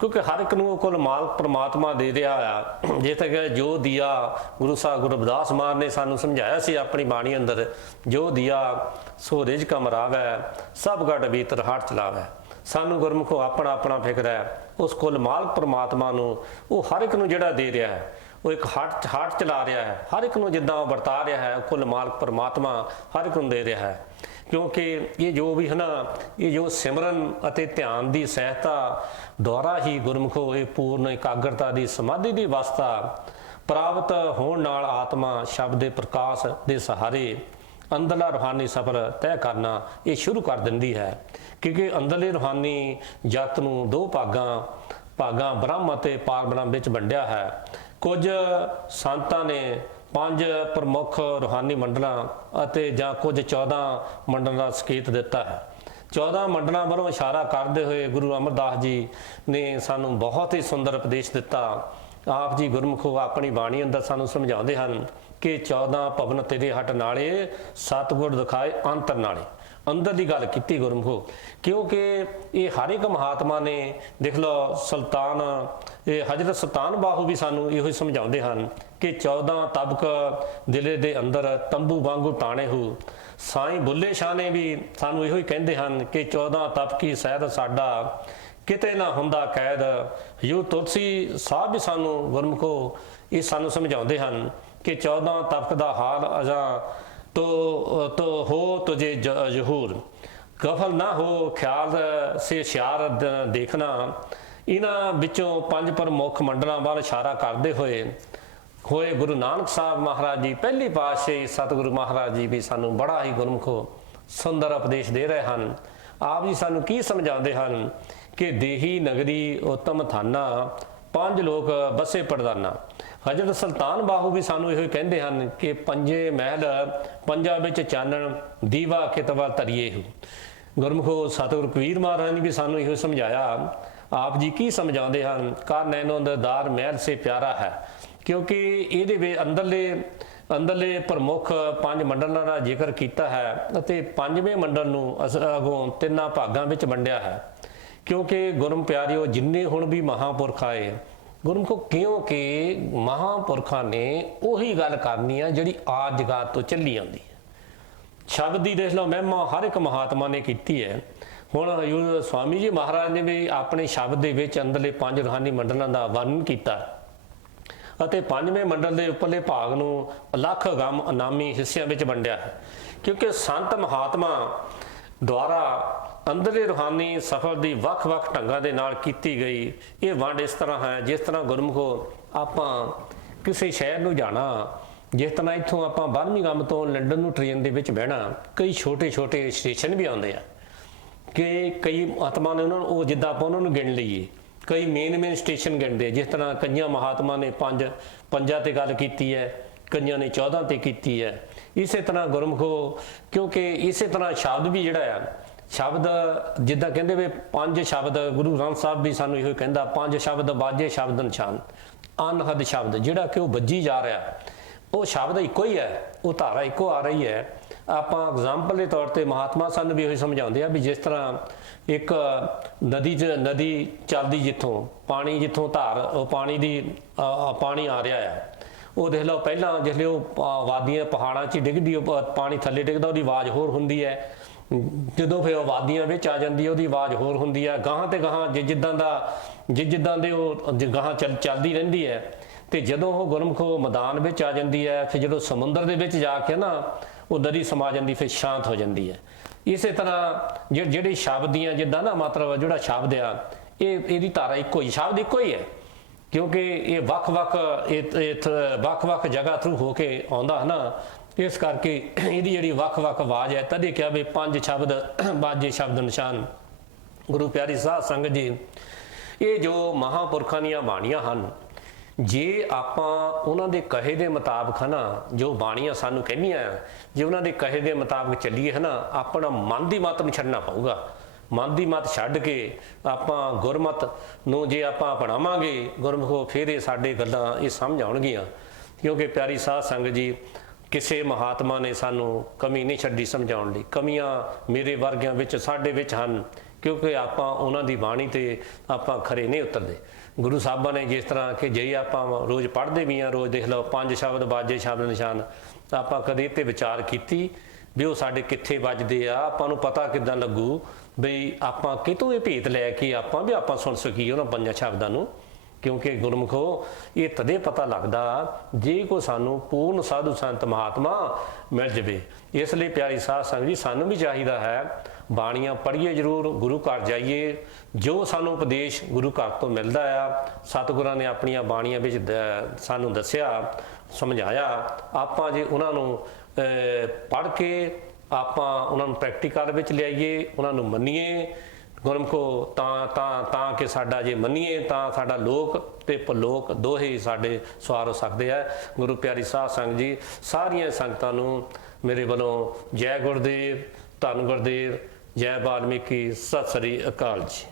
ਕਿਉਂਕਿ ਹਰ ਇੱਕ ਨੂੰ ਕੋਲ ਮਾਲਕ ਪਰਮਾਤਮਾ ਦੇ ਰਿਹਾ ਆ। ਜੇ ਤੱਕ ਜੋ ਦਿਆ ਗੁਰੂ ਰਵਿਦਾਸ ਮਹਾਰਾਜ ਨੇ ਸਾਨੂੰ ਸਮਝਾਇਆ ਸੀ ਆਪਣੀ ਬਾਣੀ ਅੰਦਰ, ਜੋ ਦਿਆ ਸੋ ਰਿਜ਼ਕ ਮਰਾਵੈ ਸਭ ਗੜ ਭੀਤਰ ਹੱਥ ਚਲਾਵੈ। ਸਾਨੂੰ ਗੁਰਮੁਖੋ ਆਪਣਾ ਆਪਣਾ ਫਿਕਰ ਹੈ, ਉਸ ਕੋਲ ਮਾਲਕ ਪਰਮਾਤਮਾ ਨੂੰ ਉਹ ਹਰ ਇੱਕ ਨੂੰ ਜਿਹੜਾ ਦੇ ਰਿਹਾ ਹੈ, ਉਹ ਇੱਕ ਹੱਥ ਚਲਾ ਰਿਹਾ ਹੈ, ਹਰ ਇੱਕ ਨੂੰ ਜਿੱਦਾਂ ਉਹ ਵਰਤਾ ਰਿਹਾ ਹੈ, ਕੁੱਲ ਮਾਲਕ ਪਰਮਾਤਮਾ ਹਰ ਇੱਕ ਨੂੰ ਦੇ ਰਿਹਾ ਹੈ। ਕਿਉਂਕਿ ਇਹ ਜੋ ਵੀ ਇਹ ਜੋ ਸਿਮਰਨ ਅਤੇ ਧਿਆਨ ਦੀ ਸਹਾਇਤਾ ਦੁਆਰਾ ਹੀ ਗੁਰਮੁਖੋ ਇਹ ਪੂਰਨ ਇਕਾਗਰਤਾ ਦੀ ਸਮਾਧੀ ਦੀ ਅਵਸਥਾ ਪ੍ਰਾਪਤ ਹੋਣ ਨਾਲ ਆਤਮਾ ਸ਼ਬਦ ਦੇ ਪ੍ਰਕਾਸ਼ ਦੇ ਸਹਾਰੇ ਅੰਦਰਲਾ ਰੂਹਾਨੀ ਸਫ਼ਰ ਤੈਅ ਕਰਨਾ ਇਹ ਸ਼ੁਰੂ ਕਰ ਦਿੰਦੀ ਹੈ। ਕਿਉਂਕਿ ਅੰਦਰਲੇ ਰੂਹਾਨੀ ਜਗਤ ਨੂੰ ਦੋ ਭਾਗਾਂ ਬ੍ਰਹਮ ਅਤੇ ਪਾਰਬ੍ਰਹਮ ਵਿੱਚ ਵੰਡਿਆ ਹੈ। ਕੁਝ ਸੰਤਾਂ ਨੇ 5 ਪ੍ਰਮੁੱਖ ਰੂਹਾਨੀ ਮੰਡਲਾਂ ਅਤੇ ਜਾਂ ਕੁਝ 14 ਮੰਡਲਾਂ ਦਾ ਸੰਕੇਤ ਦਿੱਤਾ ਹੈ। 14 ਮੰਡਲਾਂ ਵੱਲੋਂ ਇਸ਼ਾਰਾ ਕਰਦੇ ਹੋਏ ਗੁਰੂ ਅਮਰਦਾਸ ਜੀ ਨੇ ਸਾਨੂੰ ਬਹੁਤ ਹੀ ਸੁੰਦਰ ਉਪਦੇਸ਼ ਦਿੱਤਾ। ਆਪ ਜੀ ਗੁਰਮੁਖੋ ਆਪਣੀ ਬਾਣੀ ਅੰਦਰ ਸਾਨੂੰ ਸਮਝਾਉਂਦੇ ਹਨ ਕਿ 14 ਭਵਨ ਤੇਰੇ ਹਟ ਨਾਲੇ, ਸਤਿਗੁਰ ਦਿਖਾਏ ਅੰਤਰ ਨਾਲੇ। ਅੰਦਰ ਦੀ ਗੱਲ ਕੀਤੀ ਗੁਰਮੁਖੋ, ਕਿਉਂਕਿ ਇਹ ਹਰ ਇੱਕ ਮਹਾਤਮਾ ਨੇ ਦੇਖ ਲਓ, ਸੁਲਤਾਨ ਇਹ ਹਜ਼ਰਤ ਸੁਲਤਾਨ ਬਾਹੂ ਵੀ ਸਾਨੂੰ ਇਹੋ ਹੀ ਸਮਝਾਉਂਦੇ ਹਨ ਕਿ 14 ਤਬਕ ਦਿਲੇ ਦੇ ਅੰਦਰ ਤੰਬੂ ਵਾਂਗੂ ਤਾਣੇ ਹੋ। ਸਾਈਂ ਬੁੱਲੇ ਸ਼ਾਹ ਨੇ ਵੀ ਸਾਨੂੰ ਇਹੋ ਹੀ ਕਹਿੰਦੇ ਹਨ ਕਿ 14 ਤਬਕੀ ਸੈਦ ਸਾਡਾ ਕਿਤੇ ਨਾ ਹੁੰਦਾ ਕੈਦ। ਹਜ਼ੂਰ ਤੁਲਸੀ ਸਾਹਿਬ ਵੀ ਸਾਨੂੰ ਗੁਰਮੁਖੋ ਇਹ ਸਾਨੂੰ ਸਮਝਾਉਂਦੇ ਹਨ ਕਿ 14 ਤਬਕ ਦਾ ਹਾਲ ਅਜਾਂ तो हो तुझे जहूर, गफल ना हो ख्याल से शार देखना। इन्हां विचों 5 प्रमुख मंडलों वाल इशारा करते होए गुरु नानक साहब महाराज जी पहली पातशाही सतगुरु महाराज जी भी सानू बड़ा ही गुरमुखो सुंदर उपदेश दे रहे हैं। आप जी सानू की समझाते हैं कि देही नगरी उत्तम थाना 5 लोग बसे पड़दाना। हजरत सुल्तान बाहू भी सानू ਇਹੋ ਕਹਿੰਦੇ ਹਨ ਕਿ 5 ਮਹਿਲ ਪੰਜਾਂ ਵਿੱਚ ਚਾਨਣ ਦੀਵਾ ਕਿਤਵਾ ਤਰੀਏ ਹੋ। ਗੁਰਮੁਖੋ ਸਤਿਗੁਰੂ ਕਬੀਰ ਮਹਾਰਾਜ ਨੇ ਵੀ ਸਾਨੂੰ ਇਹੋ ਸਮਝਾਇਆ। ਆਪ ਜੀ ਕੀ ਸਮਝਾਉਂਦੇ ਹਨ? ਕਰ ਨੈਣੋ ਦਰਦਾਰ ਮਹਿਲ ਸੇ ਪਿਆਰਾ ਹੈ, ਕਿਉਂਕਿ ਇਹਦੇ ਵਿੱਚ ਅੰਦਰਲੇ ਪ੍ਰਮੁੱਖ 5 ਮੰਡਲਾਂ ਦਾ ਜ਼ਿਕਰ ਕੀਤਾ ਹੈ ਅਤੇ 5ਵੇਂ ਮੰਡਲ ਨੂੰ ਅਗੋਂ 3 ਭਾਗਾਂ ਵਿੱਚ ਵੰਡਿਆ ਹੈ। ਕਿਉਂਕਿ ਗੁਰਮ ਪਿਆਰਿਓ ਜਿੰਨੇ ਹੁਣ ਵੀ ਮਹਾਂਪੁਰਖ ਆਏ ਗੁਰਮੁਖੋ, ਕਿਉਂਕਿ ਮਹਾਂਪੁਰਖਾਂ ਨੇ ਉਹੀ ਗੱਲ ਕਰਨੀ ਆ ਜਿਹੜੀ ਆਦ ਜਗਾਤ ਤੋਂ ਚੱਲੀ ਆਉਂਦੀ ਹੈ। ਸ਼ਬਦ ਦੀ ਦੇਖ ਲਓ ਮਹਿਮਾ ਹਰ ਇੱਕ ਮਹਾਤਮਾ ਨੇ ਕੀਤੀ ਹੈ। ਹੁਣ ਹਜ਼ੂਰ ਸਵਾਮੀ ਜੀ ਮਹਾਰਾਜ ਨੇ ਵੀ ਆਪਣੇ ਸ਼ਬਦ ਦੇ ਵਿੱਚ ਅੰਦਰਲੇ 5 ਰੂਹਾਨੀ ਮੰਡਲਾਂ ਦਾ ਵਰਣਨ ਕੀਤਾ ਅਤੇ 5ਵੇਂ ਮੰਡਲ ਦੇ ਉੱਪਰਲੇ ਭਾਗ ਨੂੰ ਅਲੱਖ ਗਮ ਇਨਾਮੀ ਹਿੱਸਿਆਂ ਵਿੱਚ ਵੰਡਿਆ ਹੈ। ਕਿਉਂਕਿ ਸੰਤ ਮਹਾਤਮਾ ਦੁਆਰਾ ਅੰਦਰਲੇ ਰੂਹਾਨੀ ਸਫ਼ਰ ਦੀ ਵੱਖ-ਵੱਖ ਢੰਗਾਂ ਦੇ ਨਾਲ ਕੀਤੀ ਗਈ ਇਹ ਵੰਡ ਇਸ ਤਰ੍ਹਾਂ ਹੈ, ਜਿਸ ਤਰ੍ਹਾਂ ਗੁਰਮੁਖੋ ਆਪਾਂ ਕਿਸੇ ਸ਼ਹਿਰ ਨੂੰ ਜਾਣਾ, ਜਿਸ ਤਰ੍ਹਾਂ ਇੱਥੋਂ ਆਪਾਂ 12ਵੀਂ ਗਮ ਤੋਂ ਲੰਡਨ ਨੂੰ ਟ੍ਰੇਨ ਦੇ ਵਿੱਚ ਬਹਿਣਾ, ਕਈ ਛੋਟੇ-ਛੋਟੇ ਸਟੇਸ਼ਨ ਵੀ ਆਉਂਦੇ ਆ ਕਿ ਕਈ ਮਹਾਤਮਾ ਨੇ ਉਹ ਜਿੱਦਾਂ ਆਪਾਂ ਉਹਨਾਂ ਨੂੰ ਗਿਣ ਲਈਏ, ਕਈ ਮੇਨ ਸਟੇਸ਼ਨ ਗਿਣਦੇ। ਜਿਸ ਤਰ੍ਹਾਂ ਕਈਆਂ ਮਹਾਤਮਾ ਨੇ 5 ਤੇ ਗੱਲ ਕੀਤੀ ਹੈ, ਕਈਆਂ ਨੇ 14 ਤੇ ਕੀਤੀ ਹੈ। ਇਸੇ ਤਰ੍ਹਾਂ ਗੁਰਮੁਖੋ, ਕਿਉਂਕਿ ਇਸੇ ਤਰ੍ਹਾਂ ਸ਼ਬਦ ਵੀ ਜਿਹੜਾ ਆ ਸ਼ਬਦ ਜਿੱਦਾਂ ਕਹਿੰਦੇ ਵੀ 5 ਸ਼ਬਦ ਗੁਰੂ ਗ੍ਰੰਥ ਸਾਹਿਬ ਵੀ ਸਾਨੂੰ ਇਹੋ ਕਹਿੰਦਾ 5 ਸ਼ਬਦ ਬਾਜੇ ਸ਼ਬਦ ਨਿਸ਼ਾਨ ਅਨਹਦ ਸ਼ਬਦ ਜਿਹੜਾ ਕਿ ਉਹ ਵੱਜੀ ਜਾ ਰਿਹਾ, ਉਹ ਸ਼ਬਦ ਇੱਕੋ ਹੀ ਹੈ, ਉਹ ਧਾਰਾ ਇੱਕੋ ਆ ਰਹੀ ਹੈ। ਆਪਾਂ ਐਗਜ਼ਾਮਪਲ ਦੇ ਤੌਰ ਤੇ ਮਹਾਤਮਾ ਸਾਨੂੰ ਵੀ ਇਹੋ ਸਮਝਾਉਂਦੇ ਆ ਵੀ ਜਿਸ ਤਰ੍ਹਾਂ ਇੱਕ ਨਦੀ ਚੱਲਦੀ ਜਿੱਥੋਂ ਧਾਰ ਉਹ ਪਾਣੀ ਆ ਰਿਹਾ ਆ, ਉਹ ਦੇਖ ਲਓ ਪਹਿਲਾਂ ਜਿਸਲੇ ਉਹ ਵਾਦੀਆਂ ਪਹਾੜਾਂ 'ਚ ਡਿੱਗਦੀ ਉਹ ਪਾਣੀ ਥੱਲੇ ਡਿੱਗਦਾ ਉਹਦੀ ਆਵਾਜ਼ ਹੋਰ ਹੁੰਦੀ ਹੈ, ਜਦੋਂ ਫਿਰ ਉਹ ਵਾਦੀਆਂ ਵਿੱਚ ਆ ਜਾਂਦੀ ਹੈ ਉਹਦੀ ਆਵਾਜ਼ ਹੋਰ ਹੁੰਦੀ ਹੈ। ਗਾਹਾਂ ਤੇ ਗਾਹਾਂ ਜਿੱਦਾਂ ਦੇ ਉਹ ਗਾਹਾਂ ਚੱਲਦੀ ਰਹਿੰਦੀ ਹੈ। ਤੇ ਜਦੋਂ ਉਹ ਗੁਰਮੁਖੋ ਮੈਦਾਨ ਵਿੱਚ ਆ ਜਾਂਦੀ ਹੈ, ਫਿਰ ਜਦੋਂ ਸਮੁੰਦਰ ਦੇ ਵਿੱਚ ਜਾ ਕੇ ਨਾ ਉਹ ਨਦੀ ਸਮਾ ਜਾਂਦੀ, ਫਿਰ ਸ਼ਾਂਤ ਹੋ ਜਾਂਦੀ ਹੈ। ਇਸੇ ਤਰ੍ਹਾਂ ਜਿਹੜੇ ਸ਼ਬਦ ਦੀਆਂ ਜਿੱਦਾਂ ਨਾ ਮਤਲਬ ਜਿਹੜਾ ਸ਼ਬਦ ਆ ਇਹਦੀ ਧਾਰਾ ਇੱਕੋ ਹੀ, ਸ਼ਬਦ ਇੱਕੋ ਹੀ ਹੈ, ਕਿਉਂਕਿ ਇਹ ਵੱਖ-ਵੱਖ ਜਗ੍ਹਾ ਥਰੂ ਹੋ ਕੇ ਆਉਂਦਾ ਹੈ ਨਾ, ਇਸ ਕਰਕੇ ਇਹਦੀ ਜਿਹੜੀ ਵੱਖ-ਵੱਖ ਆਵਾਜ਼ ਹੈ। ਤਦੇ ਕਿਹਾ ਵੀ 5 ਸ਼ਬਦ ਬਾਜੇ ਸ਼ਬਦ ਨਿਸ਼ਾਨ। ਗੁਰੂ ਪਿਆਰੀ ਸਾਧ ਸੰਗਤ ਜੀ, ਇਹ ਜੋ ਮਹਾਂਪੁਰਖਾਂ ਦੀਆਂ ਬਾਣੀਆਂ ਹਨ, ਜੇ ਆਪਾਂ ਉਹਨਾਂ ਦੇ ਕਹੇ ਦੇ ਮੁਤਾਬਕ ਨਾ ਜੋ ਬਾਣੀਆਂ ਸਾਨੂੰ ਕਹਿੰਦੀਆਂ, ਜੇ ਉਹਨਾਂ ਦੇ ਕਹੇ ਦੇ ਮੁਤਾਬਕ ਚੱਲੀਏ ਹੈ ਨਾ, ਆਪਣਾ ਮਨ ਦੀ ਮੱਤ ਨੂੰ ਛੱਡਣਾ ਪਊਗਾ। ਮਨ ਦੀ ਮੱਤ ਛੱਡ ਕੇ ਆਪਾਂ ਗੁਰਮਤ ਨੂੰ ਜੇ ਆਪਾਂ ਅਪਣਾਵਾਂਗੇ ਗੁਰਮੁਖੋ, ਫਿਰ ਇਹ ਸਾਡੇ ਗੱਲਾਂ ਇਹ ਸਮਝ ਆਉਣਗੀਆਂ। ਕਿਉਂਕਿ ਪਿਆਰੀ ਸਾਧ ਸੰਗਤ ਜੀ, ਕਿਸੇ ਮਹਾਤਮਾ ਨੇ ਸਾਨੂੰ ਕਮੀ ਨਹੀਂ ਛੱਡੀ ਸਮਝਾਉਣ ਦੀ। ਕਮੀਆਂ ਮੇਰੇ ਵਰਗਿਆਂ ਵਿੱਚ ਸਾਡੇ ਵਿੱਚ ਹਨ, ਕਿਉਂਕਿ ਆਪਾਂ ਉਹਨਾਂ ਦੀ ਬਾਣੀ ਤੇ ਆਪਾਂ ਖਰੇ ਨਹੀਂ ਉਤਰਦੇ। ਗੁਰੂ ਸਾਹਿਬਾਂ ਨੇ ਜਿਸ ਤਰ੍ਹਾਂ ਕਿ ਜੇ ਆਪਾਂ ਰੋਜ਼ ਪੜ੍ਹਦੇ ਵੀ ਹਾਂ, ਰੋਜ਼ ਦੇਖ ਲਓ 5 ਸ਼ਬਦ ਬਾਜੇ ਸ਼ਬਦ ਨਿਸ਼ਾਨ, ਤਾਂ ਆਪਾਂ ਕਦੇ ਤੇ ਵਿਚਾਰ ਕੀਤੀ ਵੀ ਉਹ ਸਾਡੇ ਕਿੱਥੇ ਵੱਜਦੇ ਆ, ਆਪਾਂ ਨੂੰ ਪਤਾ ਕਿੱਦਾਂ ਲੱਗੂ ਬਈ ਆਪਾਂ ਕਿਤੋਂ ਇਹ ਭੇਤ ਲੈ ਕੇ ਆਪਾਂ ਸੁਣ ਸਕੀਏ ਉਹਨਾਂ 5 ਸ਼ਬਦਾਂ ਨੂੰ। ਕਿਉਂਕਿ ਗੁਰਮੁਖੋ, ਇਹ ਤਦੇ ਪਤਾ ਲੱਗਦਾ ਜੇ ਕੋਈ ਸਾਨੂੰ ਪੂਰਨ ਸਾਧੂ ਸੰਤ ਮਹਾਤਮਾ ਮਿਲ ਜਾਵੇ। ਇਸ ਲਈ ਪਿਆਰੀ ਸਾਧ ਸੰਗਤ ਜੀ, ਸਾਨੂੰ ਵੀ ਚਾਹੀਦਾ ਹੈ ਬਾਣੀਆਂ ਪੜ੍ਹੀਏ ਜ਼ਰੂਰ, ਗੁਰੂ ਘਰ ਜਾਈਏ, ਜੋ ਸਾਨੂੰ ਉਪਦੇਸ਼ ਗੁਰੂ ਘਰ ਤੋਂ ਮਿਲਦਾ ਆ, ਸਤਿਗੁਰਾਂ ਨੇ ਆਪਣੀਆਂ ਬਾਣੀਆਂ ਵਿੱਚ ਸਾਨੂੰ ਦੱਸਿਆ ਸਮਝਾਇਆ, ਆਪਾਂ ਜੇ ਉਹਨਾਂ ਨੂੰ ਪੜ੍ਹ ਕੇ ਆਪਾਂ ਉਹਨਾਂ ਨੂੰ ਪ੍ਰੈਕਟੀਕਲ ਵਿੱਚ ਲਿਆਈਏ, ਉਹਨਾਂ ਨੂੰ ਮੰਨੀਏ ਗੁਰਮੁਖੋ, ਤਾਂ ਕਿ ਸਾਡਾ ਜੇ ਮੰਨੀਏ ਤਾਂ ਸਾਡਾ ਲੋਕ ਤੇ ਪਰਲੋਕ ਦੋਹੇ ਸਾਡੇ ਸਵਾਰ ਹੋ ਸਕਦੇ ਆ। ਗੁਰੂ ਪਿਆਰੀ ਸਾਧ ਸੰਗਤ ਜੀ, ਸਾਰੀਆਂ ਸੰਗਤਾਂ ਨੂੰ ਮੇਰੇ ਵੱਲੋਂ ਜੈ ਗੁਰਦੇਵ, ਧੰਨ ਗੁਰਦੇਵ, ਜੈ ਵਾਲਮੀਕੀ, ਸਤਿ ਸ੍ਰੀ ਅਕਾਲ ਜੀ।